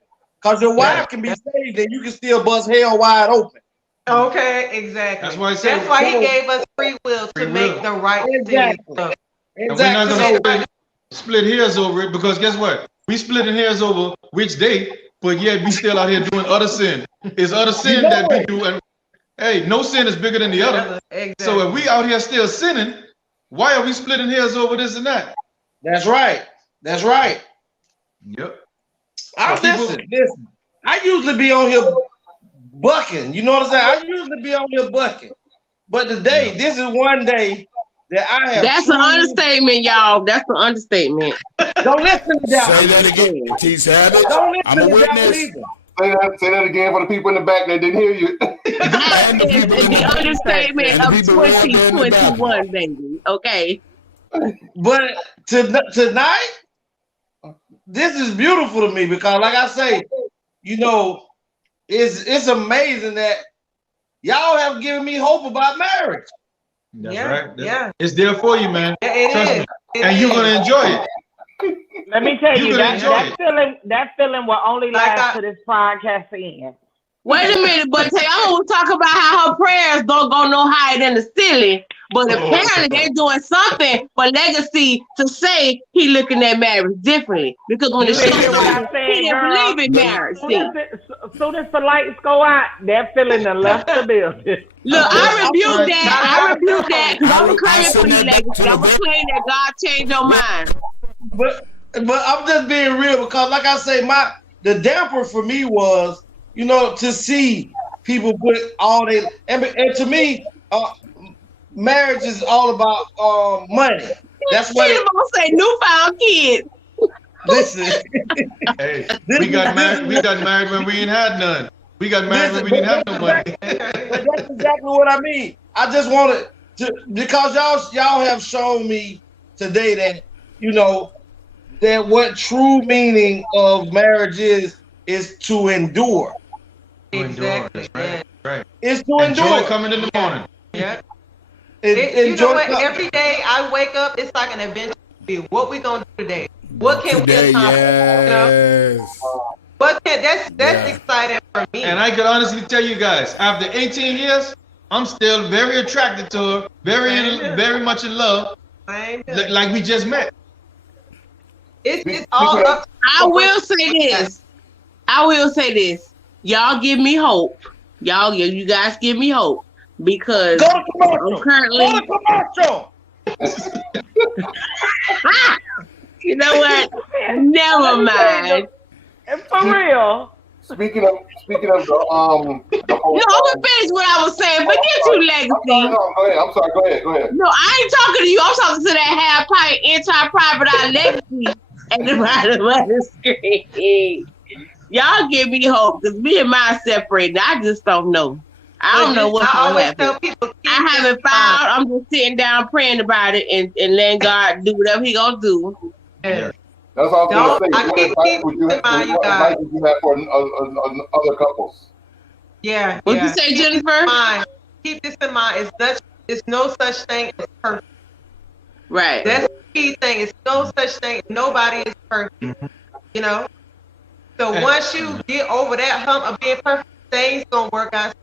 Because your wife can be saved and you can still bust hell wide open. Okay, exactly. That's why I said, he gave us free will to make the right thing. And we're not going to split hairs over it, because guess what? We splitting hairs over which day, but yet we still out here doing other sin. It's other sin that we do, and hey, no sin is bigger than the other. Exactly. So if we out here still sinning, why are we splitting hairs over this and that? That's right. That's right. Yep. Listen. I usually be on here bucking. You know what I'm saying? I usually be on here bucking. But today, this is one day that I have. That's an understatement, y'all. That's an understatement. Don't listen to that. Say that again. Don't listen I'm a to witness. Say that again for the people in the back that didn't hear you. That is the understatement of 2021, baby. Okay. But tonight, this is beautiful to me because, like I say, you know, it's amazing that y'all have given me hope about marriage. That's right. It's there for you, man. It is. And you're gonna enjoy it. Let me tell you, that feeling will only last to this podcast end. Wait a minute, but TeAma will talk about how her prayers don't go no higher than the ceiling. But apparently they're doing something for legacy to say he looking at marriage differently. Because when the shit he didn't believe in marriage. As soon as the lights go out, that feeling done left the building. Look, I rebuke that. Because I'm claiming for the legacy. I'm claiming that God changed your mind. But I'm just being real because, like I say, the damper for me was, you know, to see people put all they and to me, marriage is all about money. That's what I'm gonna say. Newfound kids. Listen, hey, we got married when we ain't had none. We got married when we didn't have no money. But that's exactly what I mean. I just wanted to, because y'all have shown me today that, you know, that what true meaning of marriage is to endure. Exactly. That's right. It's to endure. Enjoy coming in the morning. Yeah. You know what? Every day I wake up, it's like an adventure. What we gonna do today? What can we accomplish? Yes. That's exciting for me. And I can honestly tell you guys, after 18 years, I'm still very attracted to her, very much in love, like we just met. It's all up. I will say this. Y'all give me hope. You guys give me hope because I'm currently. Go to commercial. You know what? Never mind. For real. Speaking of the I'm gonna finish what I was saying. Forget you, legacy. No, go ahead. I'm sorry. Go ahead. No, I ain't talking to you. I'm talking to that half-pint anti-private eye legacy at the bottom of the screen. Y'all give me hope because me and mine separated. I just don't know. I don't know what's going to happen. I haven't found. I'm just sitting down praying about it and letting God do whatever He gonna do. Yeah. That's all I'm going to say. What advice would you have for other couples? Yeah. What'd you say, Jennifer? Keep this in mind. It's no such thing as perfect. Right. That's the key thing. It's no such thing. Nobody is perfect. Mm-hmm. You know? So once you get over that hump of being perfect, things gonna work out.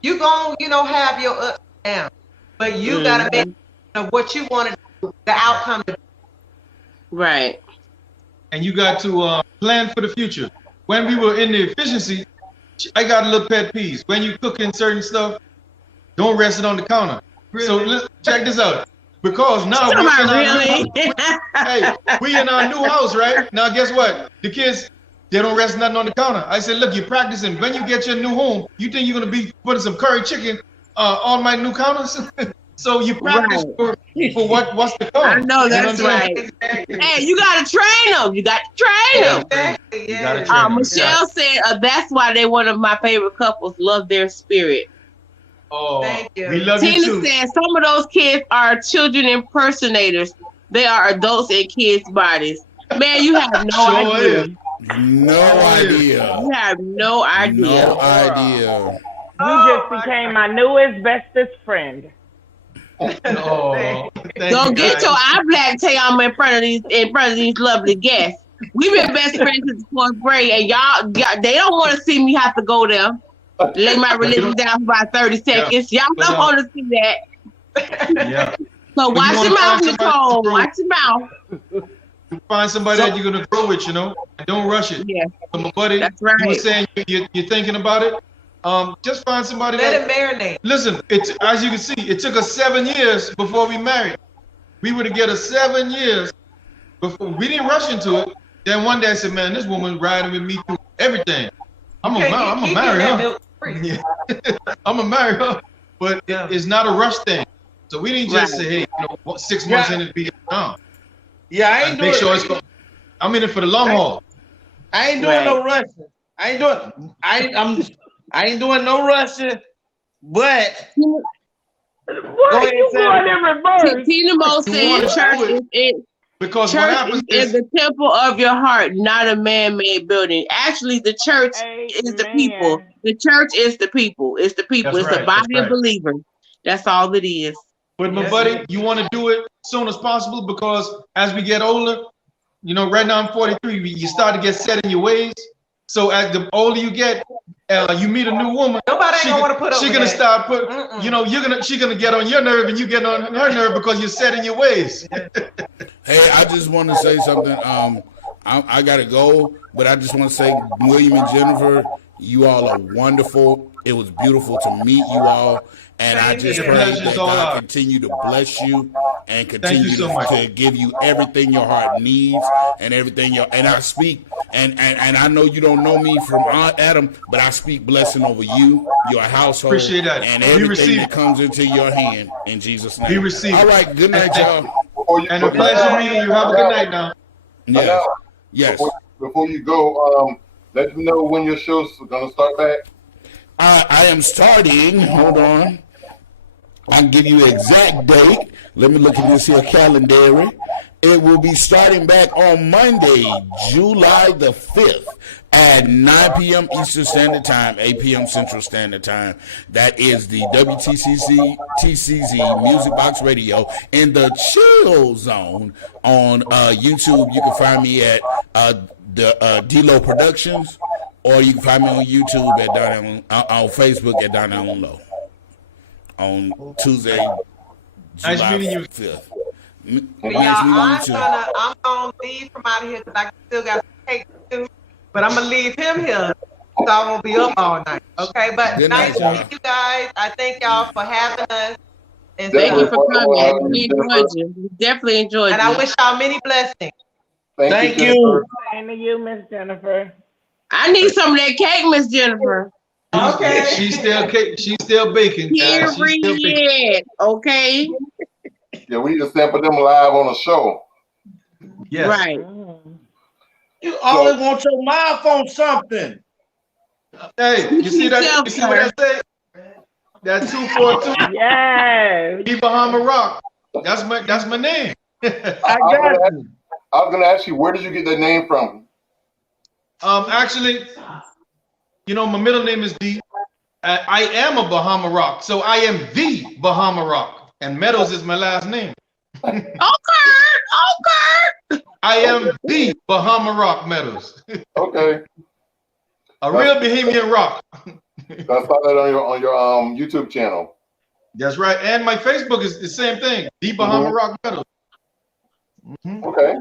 You gonna, have your ups and downs. But you gotta make what you want to do, the outcome to be. Right. And you got to plan for the future. When we were in the efficiency, I got a little pet peeve. When you cooking certain stuff, don't rest it on the counter. Really? So let's check this out. Because now we in our new house, right? Now guess what? The kids, they don't rest nothing on the counter. I said, look, you're practicing. When you get your new home, you think you're gonna be putting some curry chicken on my new counters? So you practice for what's to come. I know that's right. Exactly. Hey, you gotta train them. Exactly. Yeah. Michelle said that's why they're one of my favorite couples. Love their spirit. Oh, thank you. We love Tina you too. said some of those kids are children impersonators. They are adults in kids' bodies. Man, you have no idea. No idea. You have no idea. No idea. You just became my newest, bestest friend. Oh, Don't get your eye black TeAma in front of these lovely guests. We've been best friends since 4th grade, and y'all they don't want to see me have to go there. Lay my religion down for about 30 seconds. Y'all don't want to see that. Yeah. So watch your mouth, Nicole. Watch your mouth. Find somebody that you're gonna grow with, and don't rush it. Yeah. So my buddy, that's right. You were saying you're thinking about it. Just find somebody. Let it marinate. Listen, as you can see, it took us 7 years before we married. We were together 7 years before. We didn't rush into it. Then one day I said, "Man, this woman riding with me through everything. I'm gonna marry her. Yeah. I'm gonna marry her." But it's not a rush thing. So we didn't just say, "Hey, 6 months in it be done." Yeah, I ain't doing. Make sure I'm in it for the long haul. I ain't doing no rushing. I ain't doing no rushing. But what are you going in reverse? TeAma said, Because church what happens is the temple of your heart, not a man-made building. Actually, the church is the people. The church is the people. It's the people. That's it's right, a body that's of believers. That's all it is. But my buddy, you want to do it as soon as possible, because as we get older, right now I'm 43, you start to get set in your ways. So as the older you get, you meet a new woman. Nobody ain't gonna want to put up She's with gonna that. start put, she's gonna get on your nerve and you get on her nerve because you're set in your ways. Hey, I just want to say something. I gotta go, but I just want to say, William and Jennifer, you all are wonderful. It was beautiful to meet you all, and I just pray that God continue to bless you and continue to give you everything your heart needs and everything and I speak and I know you don't know me from Adam, but I speak blessing over you, your household, Appreciate that. and everything that comes into your hand in Jesus' name. We receive. All right, good night, y'all. And a pleasure meeting you. Have a good night now. Yes. Yes. Before you go, let me know when your show's gonna start back. I am starting. Hold on. I can give you an exact date. Let me look at this here calendar. It will be starting back on Monday, July the 5th at 9 p.m. Eastern Standard Time, 8 p.m. Central Standard Time. That is the TCZ Music Box Radio in the Chill Zone on YouTube. You can find me at the D-Lo Productions, or you can find me on YouTube at on Facebook at Down on Low on Tuesday, July 5th. I'm gonna leave from out of here because I still got some cake to do, but I'm gonna leave him here, so I won't be up all night. Okay, but nice to meet you guys. I thank y'all for having us. And thank you for coming. We enjoyed you. We definitely enjoyed you. And I wish y'all many blessings. Thank you. Same to you, Miss Jennifer. I need some of that cake, Miss Jennifer. Okay. She's still baking. Period. Okay. Yeah, we need to sample them live on a show. Yes. Right. You always want your mouth on something. Hey, you see that? You see what I say? That 242. Yes. D Bahama Rock. That's my name. I got you. I was gonna ask you, where did you get that name from? Actually, my middle name is D. I am a Bahama Rock, so I am the Bahama Rock, and Meadows is my last name. Okay. I am the Bahama Rock Meadows. Okay. A real Bahamian rock. I saw that on your YouTube channel. That's right, and my Facebook is the same thing, the Bahama Rock Meadows. Okay.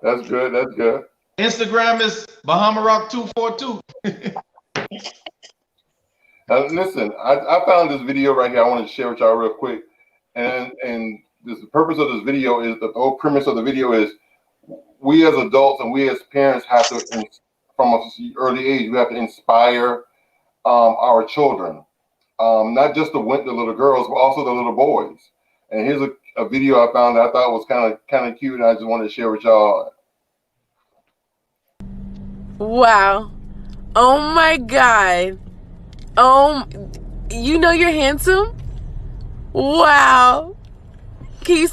That's good. That's good. Instagram is Bahama Rock 242. Listen, I found this video right here. I wanted to share with y'all real quick. And the purpose of this video is, the whole premise of the video is, we as adults and we as parents have to, from an early age, we have to inspire our children. Not just the little girls, but also the little boys. And here's a video I found that I thought was kind of cute, and I just wanted to share with y'all. Wow. Oh my God. You're handsome? Wow. Can you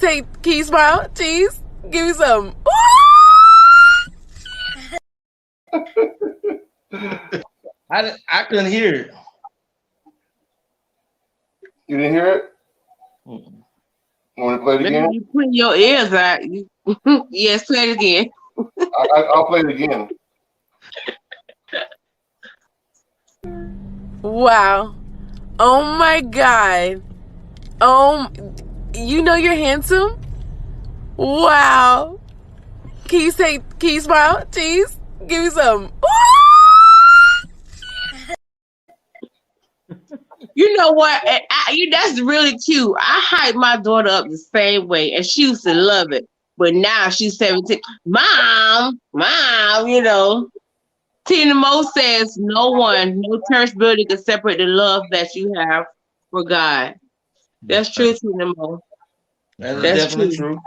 smile? Cheese? Give me some. I couldn't hear it. You didn't hear it? You want to play it again? You put your ears out. Yes, play it again. I'll play it again. Wow. Oh my God. You know you're handsome? Wow. Can you smile? Cheese? Give me some. You know what? That's really cute. I hype my daughter up the same way, and she used to love it. But now she's 17. Mom, you know. Tina Mo says, no church building can separate the love that you have for God. That's true, Tina Mo. That's definitely true.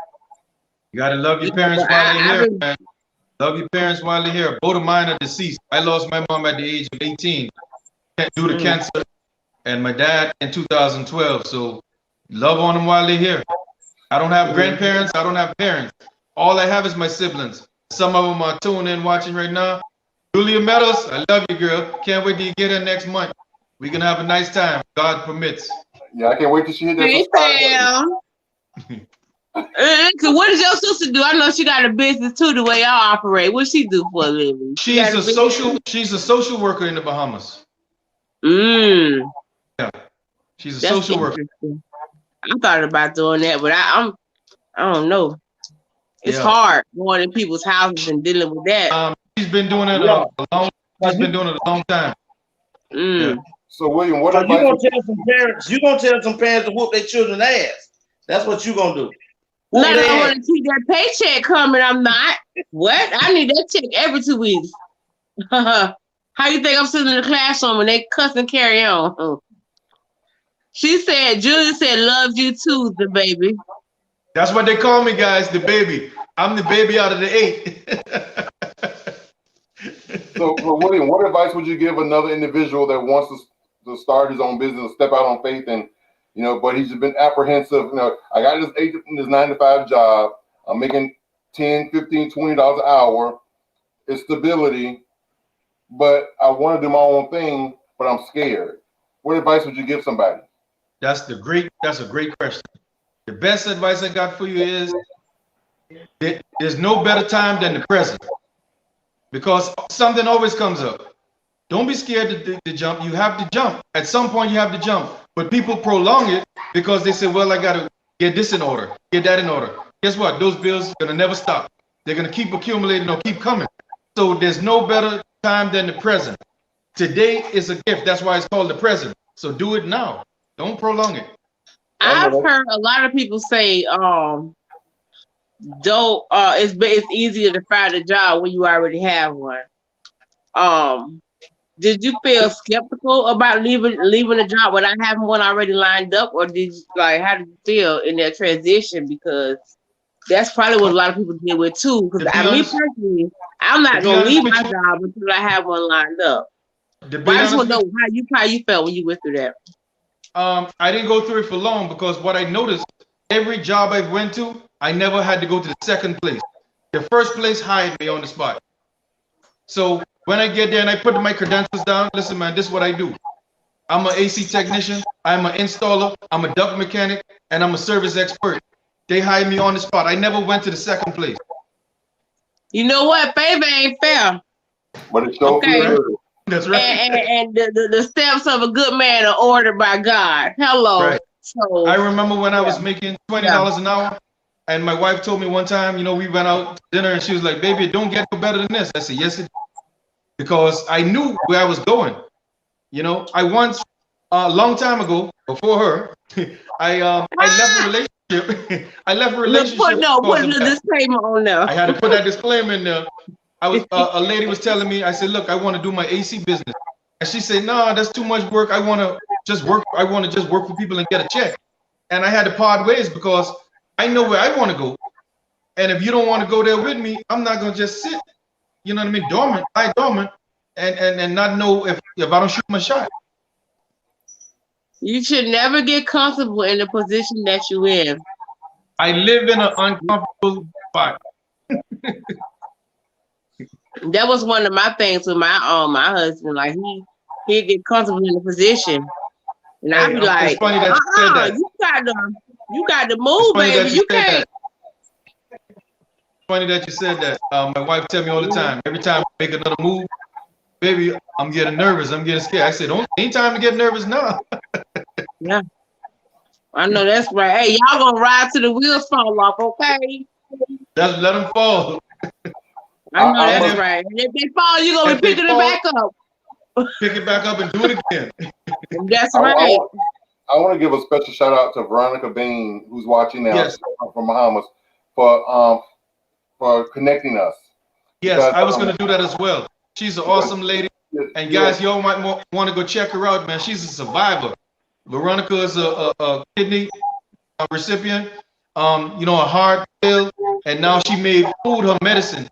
You gotta love your parents while they're here, man. Love your parents while they're here. Both of mine are deceased. I lost my mom at the age of 18 due to cancer, and my dad in 2012. So love on them while they're here. I don't have grandparents. I don't have parents. All I have is my siblings. Some of them are tuning in, watching right now. William Meadows, I love you, girl. Can't wait till you get in next month. We can have a nice time. God permits. Yeah, I can't wait till she hit that. Hey, Sam. What does your sister do? I know she got a business too, the way y'all operate. What she do for a living? She's a social worker in the Bahamas. Yeah. She's a social worker. I thought about doing that, but I don't know. It's hard going in people's houses and dealing with that. She's been doing it a long time. Yeah. So William, what you gonna tell some parents? You gonna tell some parents to whoop their children's ass? That's what you gonna do. No, I want to keep that paycheck coming. I'm not. What? I need that check every 2 weeks. How you think I'm sitting in the classroom and they cuss and carry on? She said, Julia said, loves you too, the baby. That's what they call me, guys, the baby. I'm the baby out of the 8. So William, what advice would you give another individual that wants to start his own business, step out on faith, and but he's been apprehensive? I got this 9-to-5 job. I'm making $10, $15, $20 an hour. It's stability, but I want to do my own thing, but I'm scared. What advice would you give somebody? That's a great question. The best advice I got for you is there's no better time than the present, because something always comes up. Don't be scared to jump. You have to jump. At some point, you have to jump. But people prolong it because they say, well, I got to get this in order, get that in order. Guess what? Those bills are going to never stop. They're going to keep accumulating or keep coming. So there's no better time than the present. Today is a gift. That's why it's called the present. So do it now. Don't prolong it. I've heard a lot of people say, it's easier to find a job when you already have one. Did you feel skeptical about leaving a job without having one already lined up, or did you how did you feel in that transition? Because that's probably what a lot of people deal with too. Because me personally, I'm not gonna leave my job until I have one lined up. But I just want to know how you felt when you went through that. I didn't go through it for long, because what I noticed, every job I went to, I never had to go to the second place. The first place hired me on the spot. So when I get there and I put my credentials down, listen, man, this is what I do. I'm an AC technician, I'm an installer, I'm a duct mechanic, and I'm a service expert. They hired me on the spot. I never went to the second place. You know what? Favor ain't fair. But it's so good. That's right. And the steps of a good man are ordered by God. Hello. Right. So I remember when I was making $20 an hour, and my wife told me one time, we went out to dinner, and she was like, baby, it don't get no better than this. I said, yes, it did. Because I knew where I was going. I once, a long time ago, before her, I left a relationship. I left a relationship. Put the disclaimer on there. I had to put that disclaimer in there. A lady was telling me, I said, look, I want to do my AC business. And she said, no, that's too much work. I want to just work for people and get a check. And I had to part ways, because I know where I want to go. And if you don't want to go there with me, I'm not going to just sit, dormant, and not know if I don't shoot my shot. You should never get comfortable in the position that you're in. I live in an uncomfortable spot. That was one of my things with my husband. Like he'd get comfortable in the position, and I'd be like, it's funny that you said that. you got to move, baby. You can't. Funny that you said that. My wife tell me all the time. Every time I make another move, baby, I'm getting nervous. I'm getting scared. I said, ain't time to get nervous now. Yeah, I know that's right. Hey, y'all gonna ride till the wheels fall off, okay? Let them fall. I know that's right. And if they fall, you're gonna be picking it back up. Pick it back up and do it again. That's right. I want to give a special shout out to Veronica Bain, who's watching now from Bahamas, for connecting us. Yes, because, I was going to do that as well. She's an awesome lady. And guys, y'all might want to go check her out, man. She's a survivor. Veronica is a kidney recipient, a heart failed, and now she made food her medicine.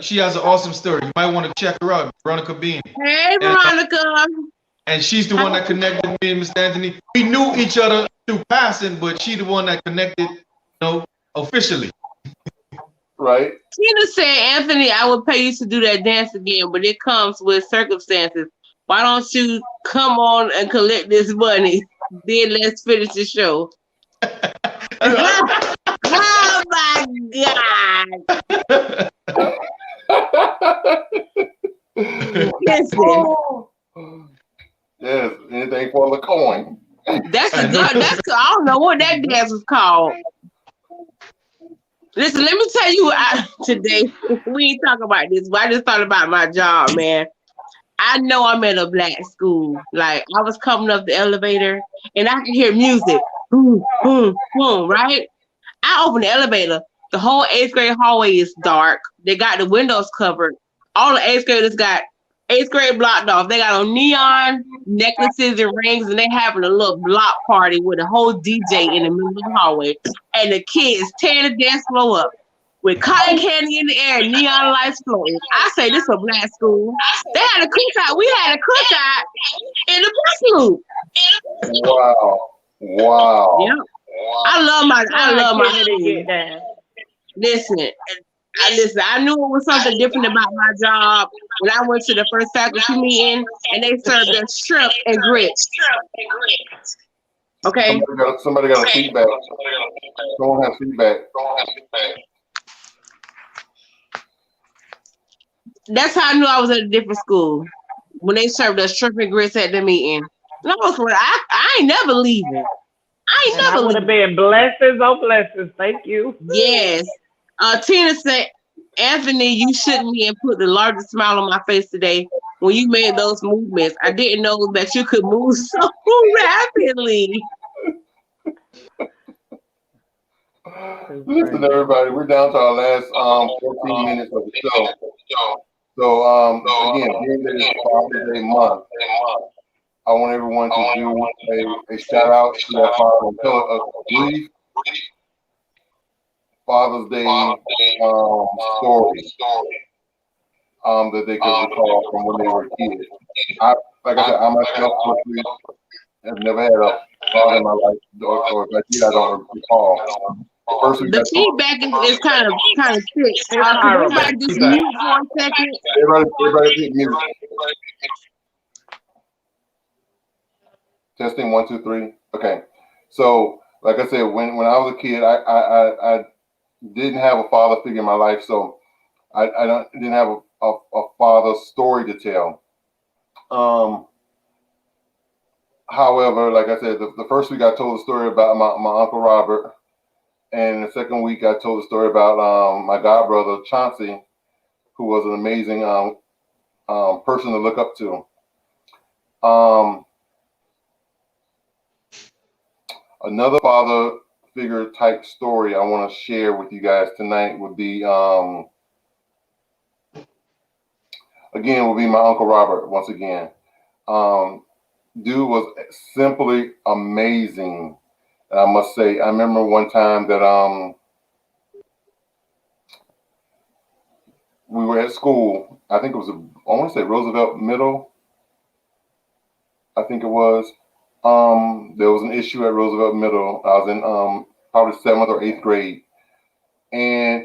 She has an awesome story. You might want to check her out, Veronica Bean. Hey, Veronica. And she's the one that connected me and Mr. Anthony. We knew each other through passing, but she's the one that connected, officially. Right. Tina said, Anthony, I would pay you to do that dance again, but it comes with circumstances. Why don't you come on and collect this money? Then let's finish the show. Oh my God. Listen. Yes, anything for the coin. That's I don't know what that dance was called. Listen, let me tell you today, we ain't talking about this, but I just thought about my job, man. I know I'm at a black school. Like, I was coming up the elevator, and I could hear music. Boom, boom, boom, right? I open the elevator. The whole 8th grade hallway is dark. They got the windows covered. All the 8th graders got 8th grade blocked off. They got on neon necklaces and rings, and they having a little block party with a whole DJ in the middle of the hallway. And the kids tearing the dance floor up with cotton candy in the air, neon lights floating. I say this is a black school. They had a cookout. We had a cookout in the bus loop. Wow. Yep. I love my school. Listen, I knew it was something different about my job when I went to the first faculty meeting and they served us shrimp and grits. Okay. Somebody got a feedback. Someone has feedback. That's how I knew I was at a different school when they served us shrimp and grits at the meeting. And I ain't never leaving. I would have been blessings on blessings. Thank you. Yes. Tina said, Anthony, you shook me and put the largest smile on my face today when you made those movements. I didn't know that you could move so rapidly. Listen, everybody, we're down to our last 14 minutes of the show. So, again, being that it's Father's Day month, I want everyone to do a shout out to their father and tell a brief Father's Day story that they could recall from when they were kids. Like I said, I myself have never had a father in my life, or if I did, I don't recall. The feedback is kind of thick. Everybody just mute for a second. Everybody just mute. Testing 1, 2, 3. Okay. So, like I said, when I was a kid, I didn't have a father figure in my life, so I didn't have a father story to tell. However, like I said, the first week I told a story about my Uncle Robert, and the second week I told a story about my godbrother Chauncey, who was an amazing person to look up to. Another father figure type story I want to share with you guys tonight would be my Uncle Robert once again. Dude was simply amazing. I must say, I remember one time that we were at school. I think it was I want to say Roosevelt Middle. I think it was. There was an issue at Roosevelt Middle. I was in probably 7th or 8th grade, and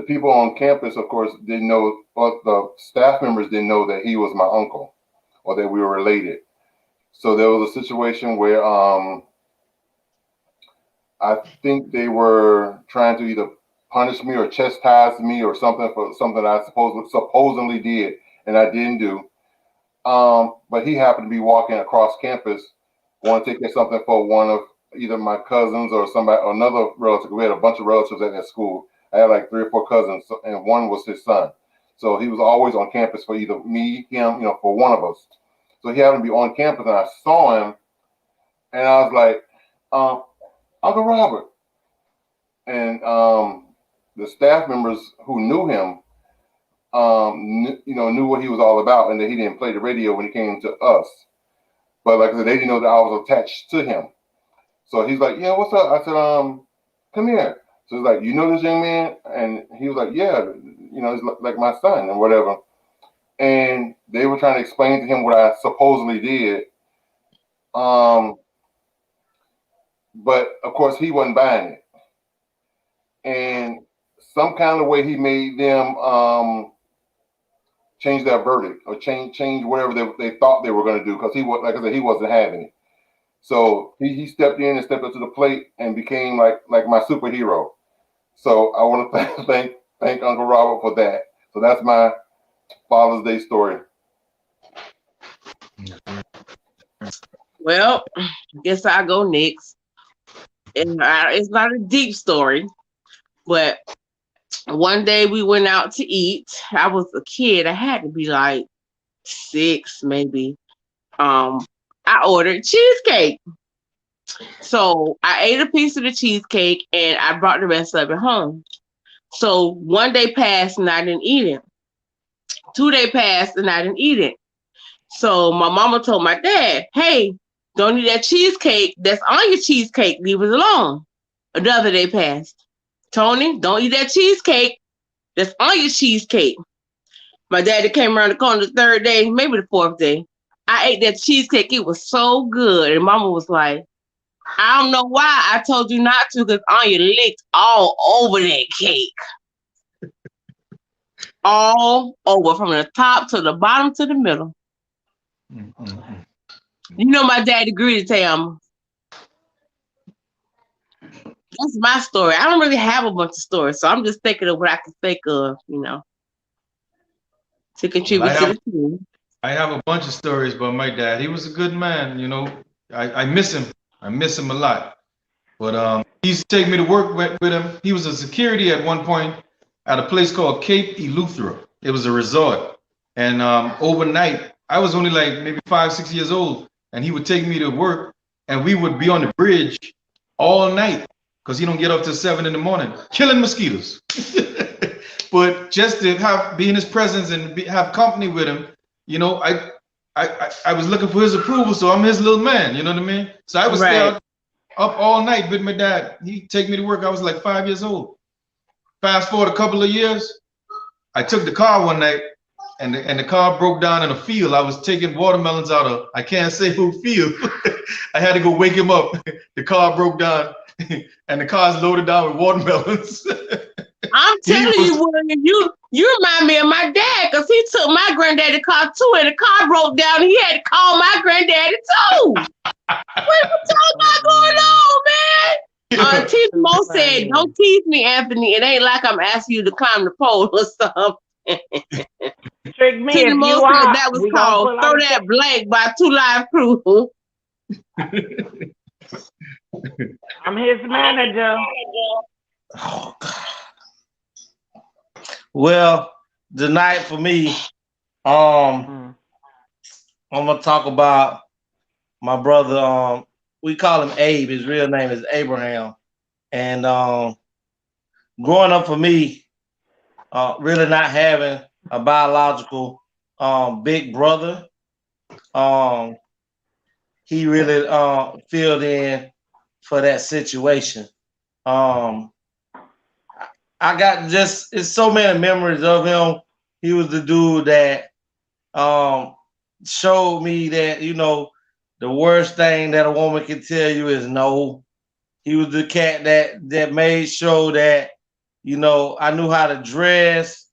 the people on campus, of course, didn't know, but the staff members didn't know that he was my uncle or that we were related. So there was a situation where I think they were trying to either punish me or chastise me or something for something I supposedly did and I didn't do. But he happened to be walking across campus, wanting to take something for one of either my cousins or somebody or another relative. We had a bunch of relatives at that school. I had like 3 or 4 cousins, and one was his son. So he was always on campus for either me, him, for one of us. So he happened to be on campus, and I saw him, and I was like, Uncle Robert. And the staff members who knew him, knew what he was all about, and that he didn't play the radio when he came to us. But like I said, they didn't know that I was attached to him. So he's like, yeah, what's up? I said, come here. So he's like, you know this young man? And he was like, yeah, he's like my son and whatever. And they were trying to explain to him what I supposedly did. But of course he wasn't buying it. And some kind of way he made them change their verdict or change whatever they thought they were going to do, because he was, like I said, he wasn't having it. So he stepped in and stepped up to the plate and became like my superhero. So I want to thank Uncle Robert for that. So that's my Father's Day story. Well, I guess I'll go next. It's not a deep story, but one day we went out to eat. I was a kid. I had to be like 6, maybe. I ordered cheesecake. So I ate a piece of the cheesecake and I brought the rest of it home. So one day passed and I didn't eat it. 2 days passed and I didn't eat it. So my mama told my dad, hey, don't eat that cheesecake that's on your cheesecake. Leave it alone. Another day passed. Tony, don't eat that cheesecake that's on your cheesecake. My daddy came around the corner the 3rd day, maybe the 4th day. I ate that cheesecake. It was so good. And mama was like, I don't know why I told you not to, because Anya licked all over that cake. All over, from the top to the bottom to the middle. Mm-hmm. You know my daddy agreed to TeAma. That's my story. I don't really have a bunch of stories, so I'm just thinking of what I can think of, to contribute to the team. I have a bunch of stories about my dad. He was a good man, I miss him. I miss him a lot. But he used to take me to work with him. He was a security at one point at a place called Cape Eleuthera. It was a resort. And overnight, I was only like maybe 5, 6 years old, and he would take me to work, and we would be on the bridge all night because he don't get up till 7 in the morning, killing mosquitoes. But just to be in his presence and have company with him, I was looking for his approval, so I'm his little man, you know what I mean? So I would stay up all night with my dad. He'd take me to work. I was like 5 years old. Fast forward a couple of years, I took the car one night, and the car broke down in a field. I was taking watermelons out of, I can't say who field. I had to go wake him up. The car broke down, and the car's loaded down with watermelons. I'm telling you, William, you remind me of my dad, because he took my granddaddy car too, and the car broke down, and he had to call my granddaddy too. What you got going on, man? T. Mo said, don't tease me, Anthony. It ain't like I'm asking you to climb the pole or something. Trick me. T. Mo said that was called Throw That Blank by 2 Live Crew. I'm his manager. Oh, God. Well, tonight for me, I'm gonna talk about my brother. We call him Abe. His real name is Abraham. And growing up for me, really not having a biological big brother, he really filled in for that situation. I got it's so many memories of him. He was the dude that showed me that, the worst thing that a woman can tell you is no. He was the cat that made sure that You know, I knew how to dress.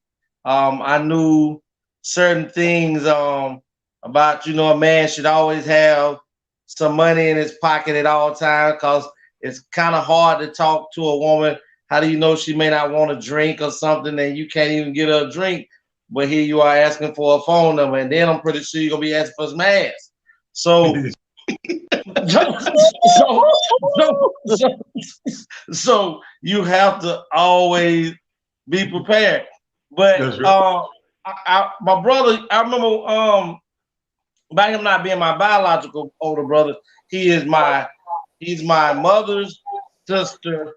I knew certain things about, you know, a man should always have some money in his pocket at all times, because it's kind of hard to talk to a woman. How do you know she may not want a drink or something and you can't even get her a drink, but here you are asking for a phone number, and then I'm pretty sure you're gonna be asking for some ass. So so you have to always be prepared. But my brother, I remember by him not being my biological older brother, he's my mother's sister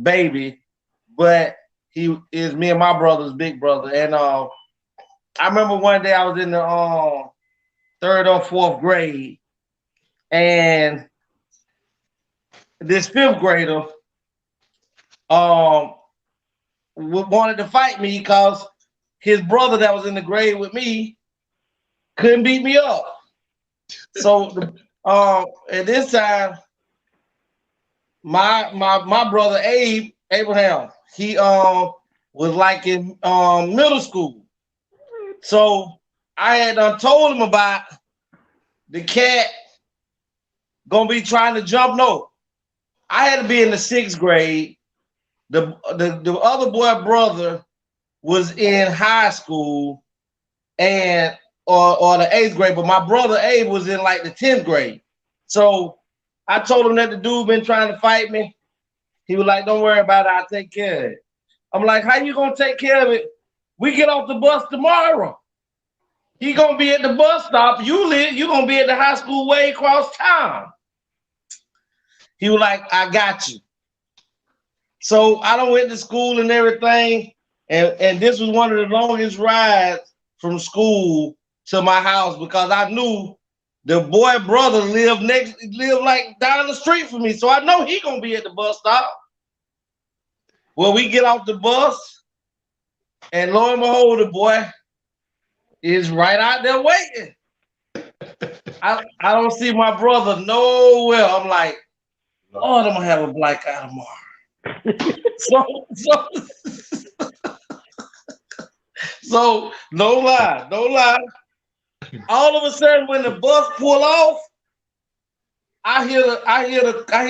baby, but he is me and my brother's big brother. And I remember one day I was in the 3rd or 4th grade, and this 5th grader wanted to fight me because his brother that was in the grade with me couldn't beat me up. So at this time, my brother Abraham, he was like in middle school. So I had told him about the cat gonna be trying to jump. No, I had to be in the 6th grade. The other boy brother was in high school and or the 8th grade, but my brother Abe was in like the 10th grade. So I told him that the dude been trying to fight me. He was like, "Don't worry about it, I'll take care of it." I'm like, "How you gonna take care of it? We get off the bus tomorrow. He gonna be at the bus stop. You gonna be at the high school way across town." He was like, "I got you." So I done went to school and everything, and this was one of the longest rides from school to my house, because I knew the boy brother lived like down the street from me. So I know he gonna be at the bus stop. Well, we get off the bus, and lo and behold, the boy is right out there waiting. I don't see my brother nowhere. I'm like, "Lord, I'm gonna have a black eye tomorrow." So no lie. All of a sudden, when the bus pull off, I hear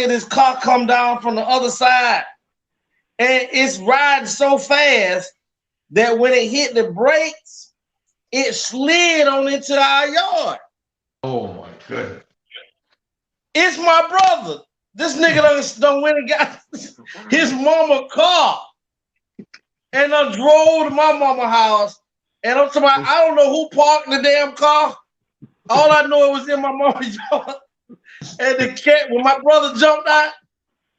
this car come down from the other side, and it's riding so fast that when it hit the brakes, it slid on into our yard. Oh my goodness! It's my brother. This nigga done went and got his mama car, and I drove to my mama house. And I'm talking about, I don't know who parked the damn car. All I know it was in my mama's yard. And the cat, when my brother jumped out,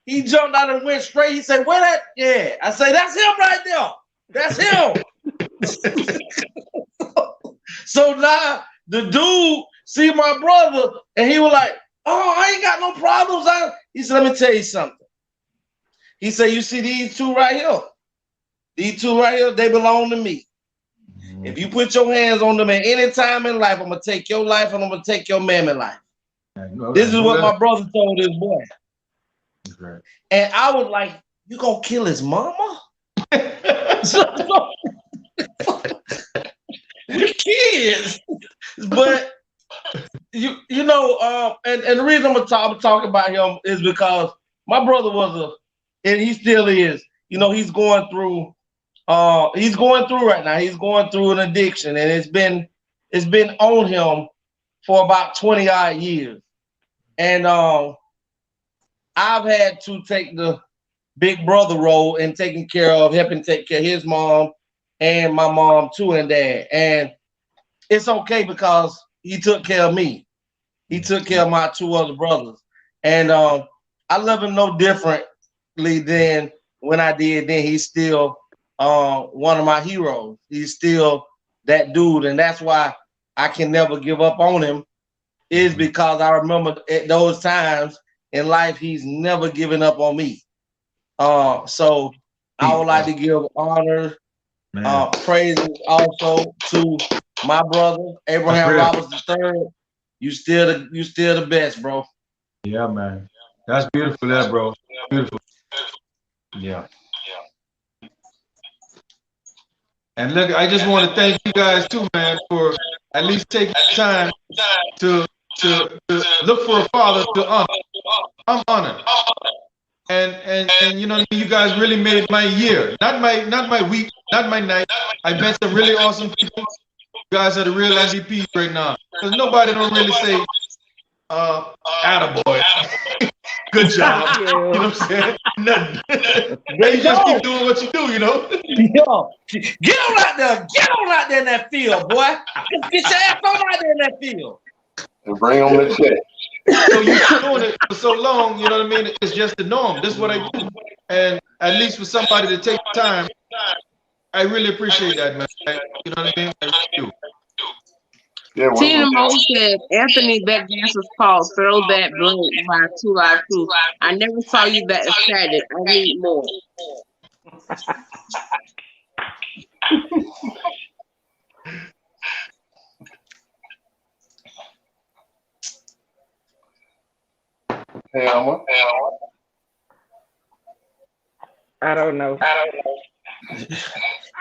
he jumped out and went straight. He said, "Where that?" Yeah. I say, "That's him right there. That's him." So now the dude see my brother, and he was like, "Oh, I ain't got no problems." He said, "Let me tell you something." He said, "You see these two right here? These two right here, they belong to me. If you put your hands on them at any time in life, I'm gonna take your life and I'm gonna take your mammy life." This is what my brother told his boy. Right. And I was like, "You gonna kill his mama?" We kids. But you know, and the reason I'm gonna talk about him is because my brother was and he still is, you know, he's going through right now. He's going through an addiction, and it's been on him for about 20 odd years. And I've had to take the big brother role in helping take care of his mom and my mom too, and dad. And it's okay because he took care of me. He took care of my 2 other brothers. And I love him no differently than when I did then. He's still one of my heroes. He's still that dude, and that's why I can never give up on him, is because I remember at those times in life he's never given up on me. So I would like to give honor, praises also to my brother Abraham Roberts III. You still the best, bro. Yeah, man. That's beautiful, there, bro. Beautiful. Yeah. And look, I just want to thank you guys too, man, for at least taking time to look for a father to honor. I'm honored. And you know, you guys really made my year. Not my week, not my night. I met some really awesome people. You guys are the real MVPs right now. Because nobody don't really say attaboy. Good job. You know what I'm saying? Nothing. You just keep doing what you do, you know? Yo, get on out there. Get on out there in that field, boy. Get your ass on out there in that field. And bring on the check. So you've been doing it for so long, you know what I mean? It's just the norm. This is what I do. And at least for somebody to take time, I really appreciate that, man. You know what I mean? I really do. Yeah, Tina Mo said Anthony, that dance was called Throw That Blank by 2 Live Crew. I never saw you that excited. I need more. TeAma. I don't know.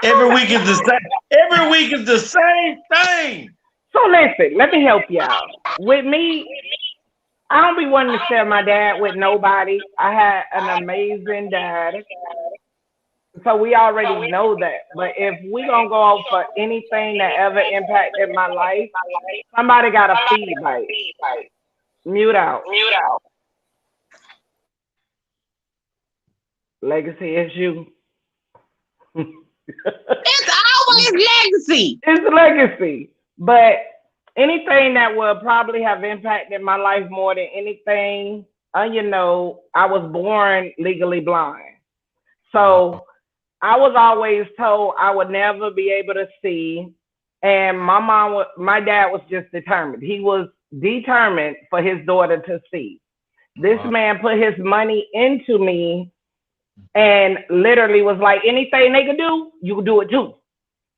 Every week is the same. Every week is the same thing. So listen, let me help y'all. With me, I don't be wanting to share my dad with nobody. I had an amazing dad. So we already know that. But if we gonna go out for anything that ever impacted my life, somebody got a feed bite. Mute out. Legacy is you. It's always legacy. It's legacy. But anything that would probably have impacted my life more than anything, you know, I was born legally blind. So I was always told I would never be able to see. And my dad was just determined. He was determined for his daughter to see. This man put his money into me and literally was like, anything they could do, you can do it too.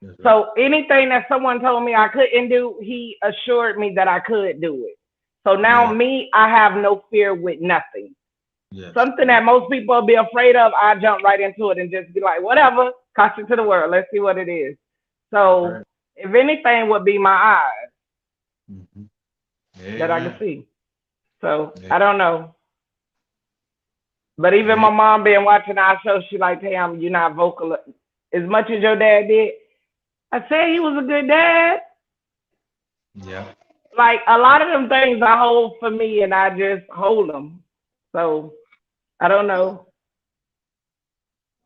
Yes, so anything that someone told me I couldn't do, he assured me that I could do it. So now me, I have no fear with nothing. Yes. Something that most people will be afraid of, I jump right into it and just be like, whatever, caution to the world. Let's see what it is. So if anything would be my eyes that I can see. So I don't know. But even my mom been watching our show, she like, TeAma, you're not vocal as much as your dad did. I said he was a good dad. Yeah. Like a lot of them things I hold for me and I just hold them. So I don't know.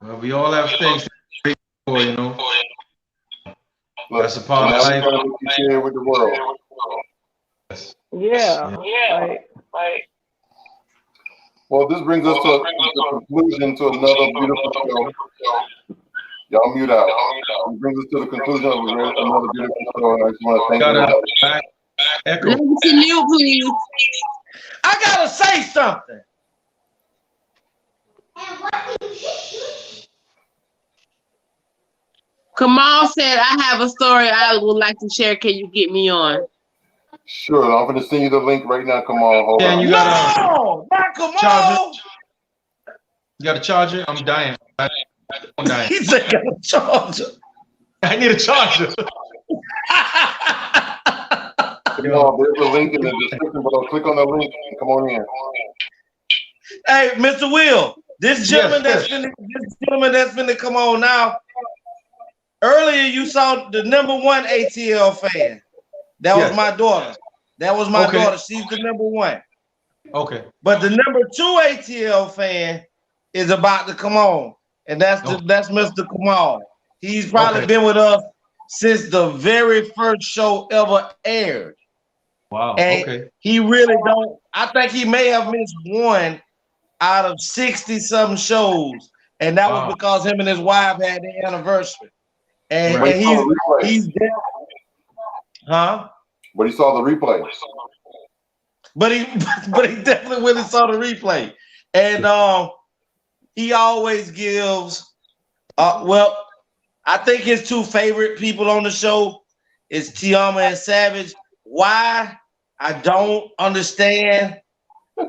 Well, we all have things to be for, you know. That's a part of life. You share with the world. Yeah. Well, this brings us to the conclusion to another beautiful show. Y'all mute out. It brings us to the conclusion of another beautiful show, and I just want to thank you. Legacy mute, please. I gotta say something. Kamal said, I have a story I would like to share. Can you get me on? Sure, I'm going to send you the link right now. Come on, hold on. You got not Kamal. Charger. You got a charger? I'm dying. I'm dying. He said, got a charger. I need a charger. There's a link in the description below. Click on the link and come on in. Hey, Mr. Will, this gentleman that's finna come on now. Earlier, you saw the #1 A.T.L fan. That was my daughter. That was my daughter. She's the #1. Okay. But the #2 A.T.L fan is about to come on, and that's Mr. Kamal. He's probably been with us since the very first show ever aired. Wow. And he really don't. I think he may have missed one out of 60-something shows, and that was because him and his wife had their anniversary. And, he's there. Huh? But he saw the replay. But he definitely really saw the replay. And he always gives well, I think his two favorite people on the show is TeAma and Savage. Why? I don't understand.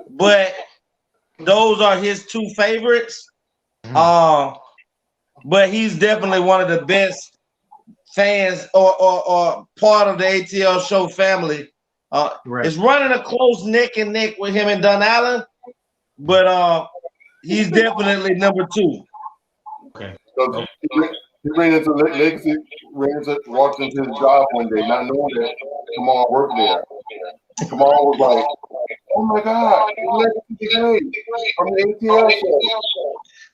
But those are his two favorites. But he's definitely one of the best fans or part of the A.T.L show family. It's running a close neck and neck with him and Don Allen, but he's definitely number 2. Okay. So he ran into Legacy, walked into his job one day, not knowing that Kamal worked there. Kamal was like, "Oh my God, Legacy great from the A.T.L show."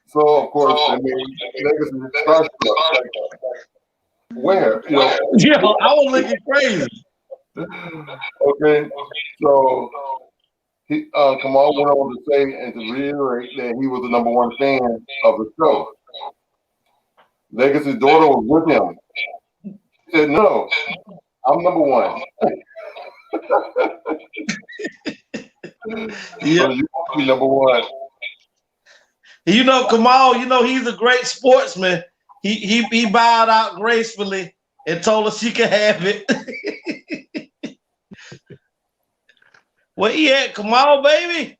So of course, they made Legacy starstruck. Where? Yo, I was looking crazy. Okay, so Kamal went on to say and to reiterate that he was the number 1 fan of the show. Legacy's daughter was with him. She said, "No, I'm number 1." So you want to be number 1. You know, Kamal, he's a great sportsman. He bowed out gracefully and told us she could have it. Where he at? Kamal, baby.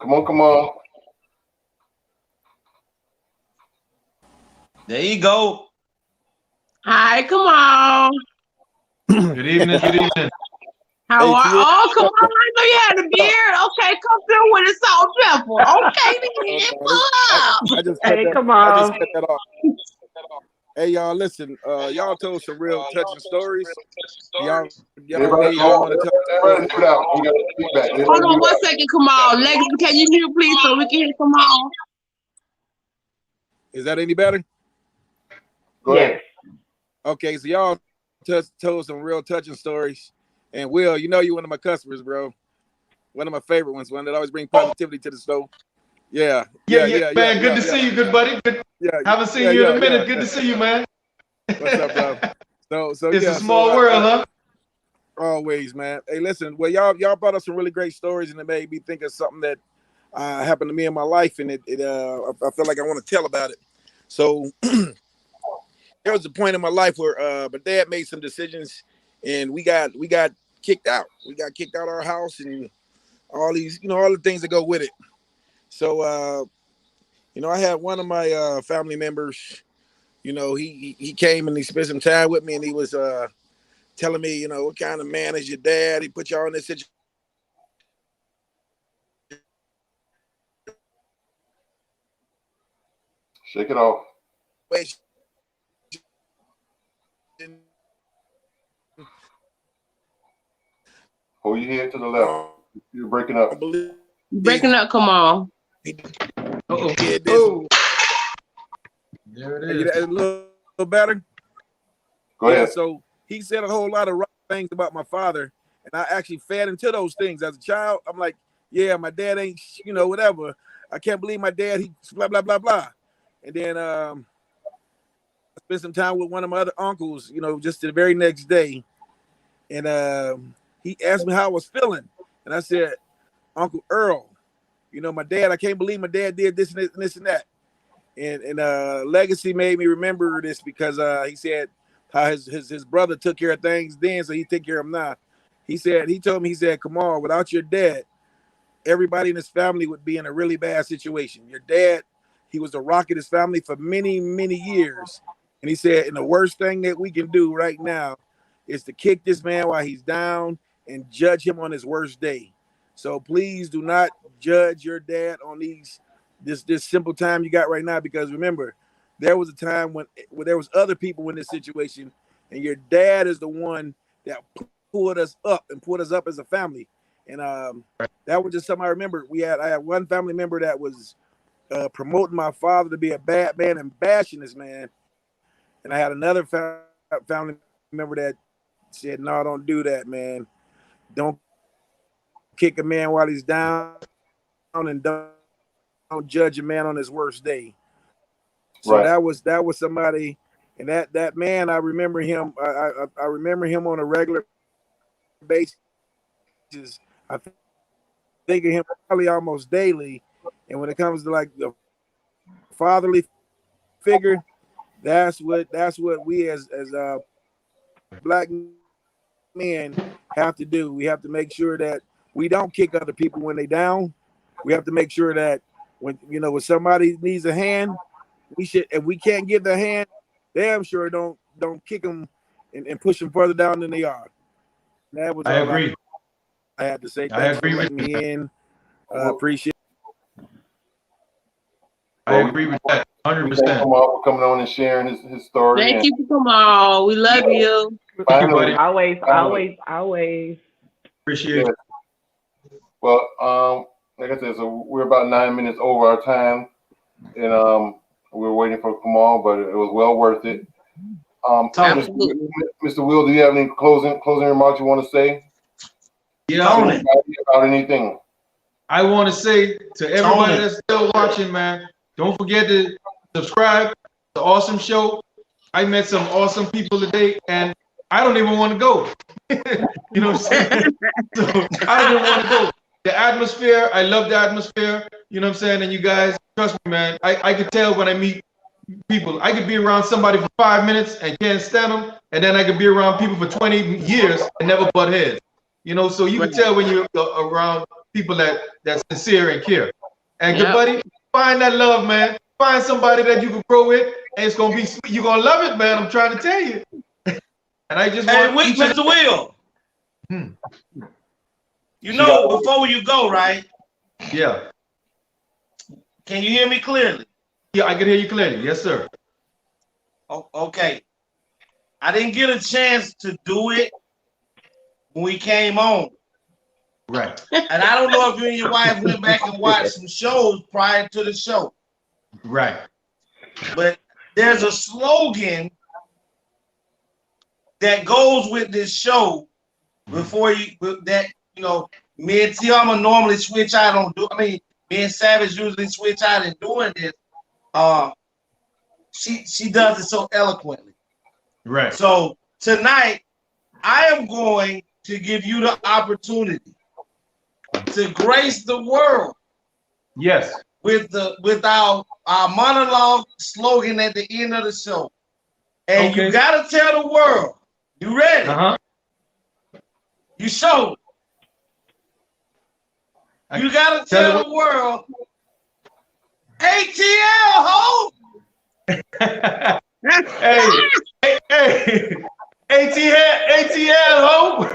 Come on, Kamal. There you go. Hi, Kamal. Good evening. Good evening. How are? Oh, come on! I know you had a beard. Okay, come through with a salt and pepper. Okay, then pull up. Come on. I just cut that off. Hey, y'all, listen. Y'all told some real touching stories. Y'all want to tell. Hold on 1 second, Kamal. Legacy, can you mute, please, so we can hear Kamal? Is that any better? Go ahead. Okay, so y'all told some real touching stories. And Will, you're one of my customers, bro. One of my favorite ones. One that always brings positivity to the store. Yeah, man. Good to see you, good buddy. Good. Haven't seen you in a minute. Good to see you, man. What's up, bro? So it's a small world, huh? Always, man. Hey, listen. Well, y'all brought up some really great stories, and it made me think of something that happened to me in my life, and I feel like I want to tell about it. So there was a point in my life where my dad made some decisions, and we got kicked out. We got kicked out of our house, and all these, all the things that go with it. So, I had one of my family members. He came and he spent some time with me, and he was telling me, what kind of man is your dad? He put y'all in this situation. Shake it off. Hold your head to the left. You're breaking up. Breaking up, come on. Oh. There it is. A little better. Go ahead. So he said a whole lot of right things about my father, and I actually fed into those things as a child. I'm like, yeah, my dad ain't, whatever. I can't believe my dad. He blah blah blah blah. And then I spent some time with one of my other uncles, just the very next day, and he asked me how I was feeling, and I said, Uncle Earl, my dad. I can't believe my dad did this and this and that. And Legacy made me remember this because he said how his brother took care of things then, so he take care of them now. He told me, come on, without your dad, everybody in his family would be in a really bad situation. Your dad, he was the rock of his family for many, many years. And he said, and the worst thing that we can do right now is to kick this man while he's down and judge him on his worst day. So please do not judge your dad on this simple time you got right now, because remember, there was a time when there was other people in this situation, and your dad is the one that pulled us up and put us up as a family. And that was just something I remember. I had one family member that was promoting my father to be a bad man and bashing this man, and I had another family member that said, "No, don't do that, man. Don't kick a man while he's down, and don't judge a man on his worst day." So right. that was somebody, and that man, I remember him. I remember him on a regular basis. I think of him probably almost daily. And when it comes to like the fatherly figure, that's what we as black men have to do. We have to make sure that we don't kick other people when they down. We have to make sure that when somebody needs a hand, we should, if we can't give the hand, damn sure don't kick them and push them further down than they are. That was I all agree. I had to say. I Thanks agree for with letting you. me in. Appreciate it. I agree with that 100%. Thank Kamal for coming on and sharing his story. Thank you for Kamal. We love you. Thank you, buddy. Always. Appreciate it. Well, like I said, so we're about 9 minutes over our time, and we were waiting for Kamal, but it was well worth it. Absolutely. Mr. Will, do you have any closing remarks you want to say? Yeah. About anything? I want to say to everybody that's still watching, man, don't forget to subscribe. The awesome show. I met some awesome people today, and I don't even want to go. You know what I'm saying? So I don't even want to go. The atmosphere, I love the atmosphere. You know what I'm saying? And you guys, trust me, man. I could tell when I meet people. I could be around somebody for 5 minutes and can't stand them, and then I could be around people for 20 years and never butt heads. You know, so you can tell when you're around people that's sincere and care. And good buddy, find that love, man. Find somebody that you can grow with, and it's gonna be sweet. You're gonna love it, man. I'm trying to tell you. And I just want Mr. Will. You know, before you go, right? Yeah. Can you hear me clearly? Yeah, I can hear you clearly. Yes, sir. Oh, okay. I didn't get a chance to do it when we came on. Right. And I don't know if you and your wife went back and watched some shows prior to the show. Right. But there's a slogan that goes with this show before me and TeAma normally switch out on me and Savage usually switch out in doing this. She does it so eloquently. Right. So tonight I am going to give you the opportunity to grace the world. Yes. With our monologue slogan at the end of the show. And you gotta tell the world. You ready? You showed it. You gotta tell the world. A.T.L. ho! hey, A.T.L. ho!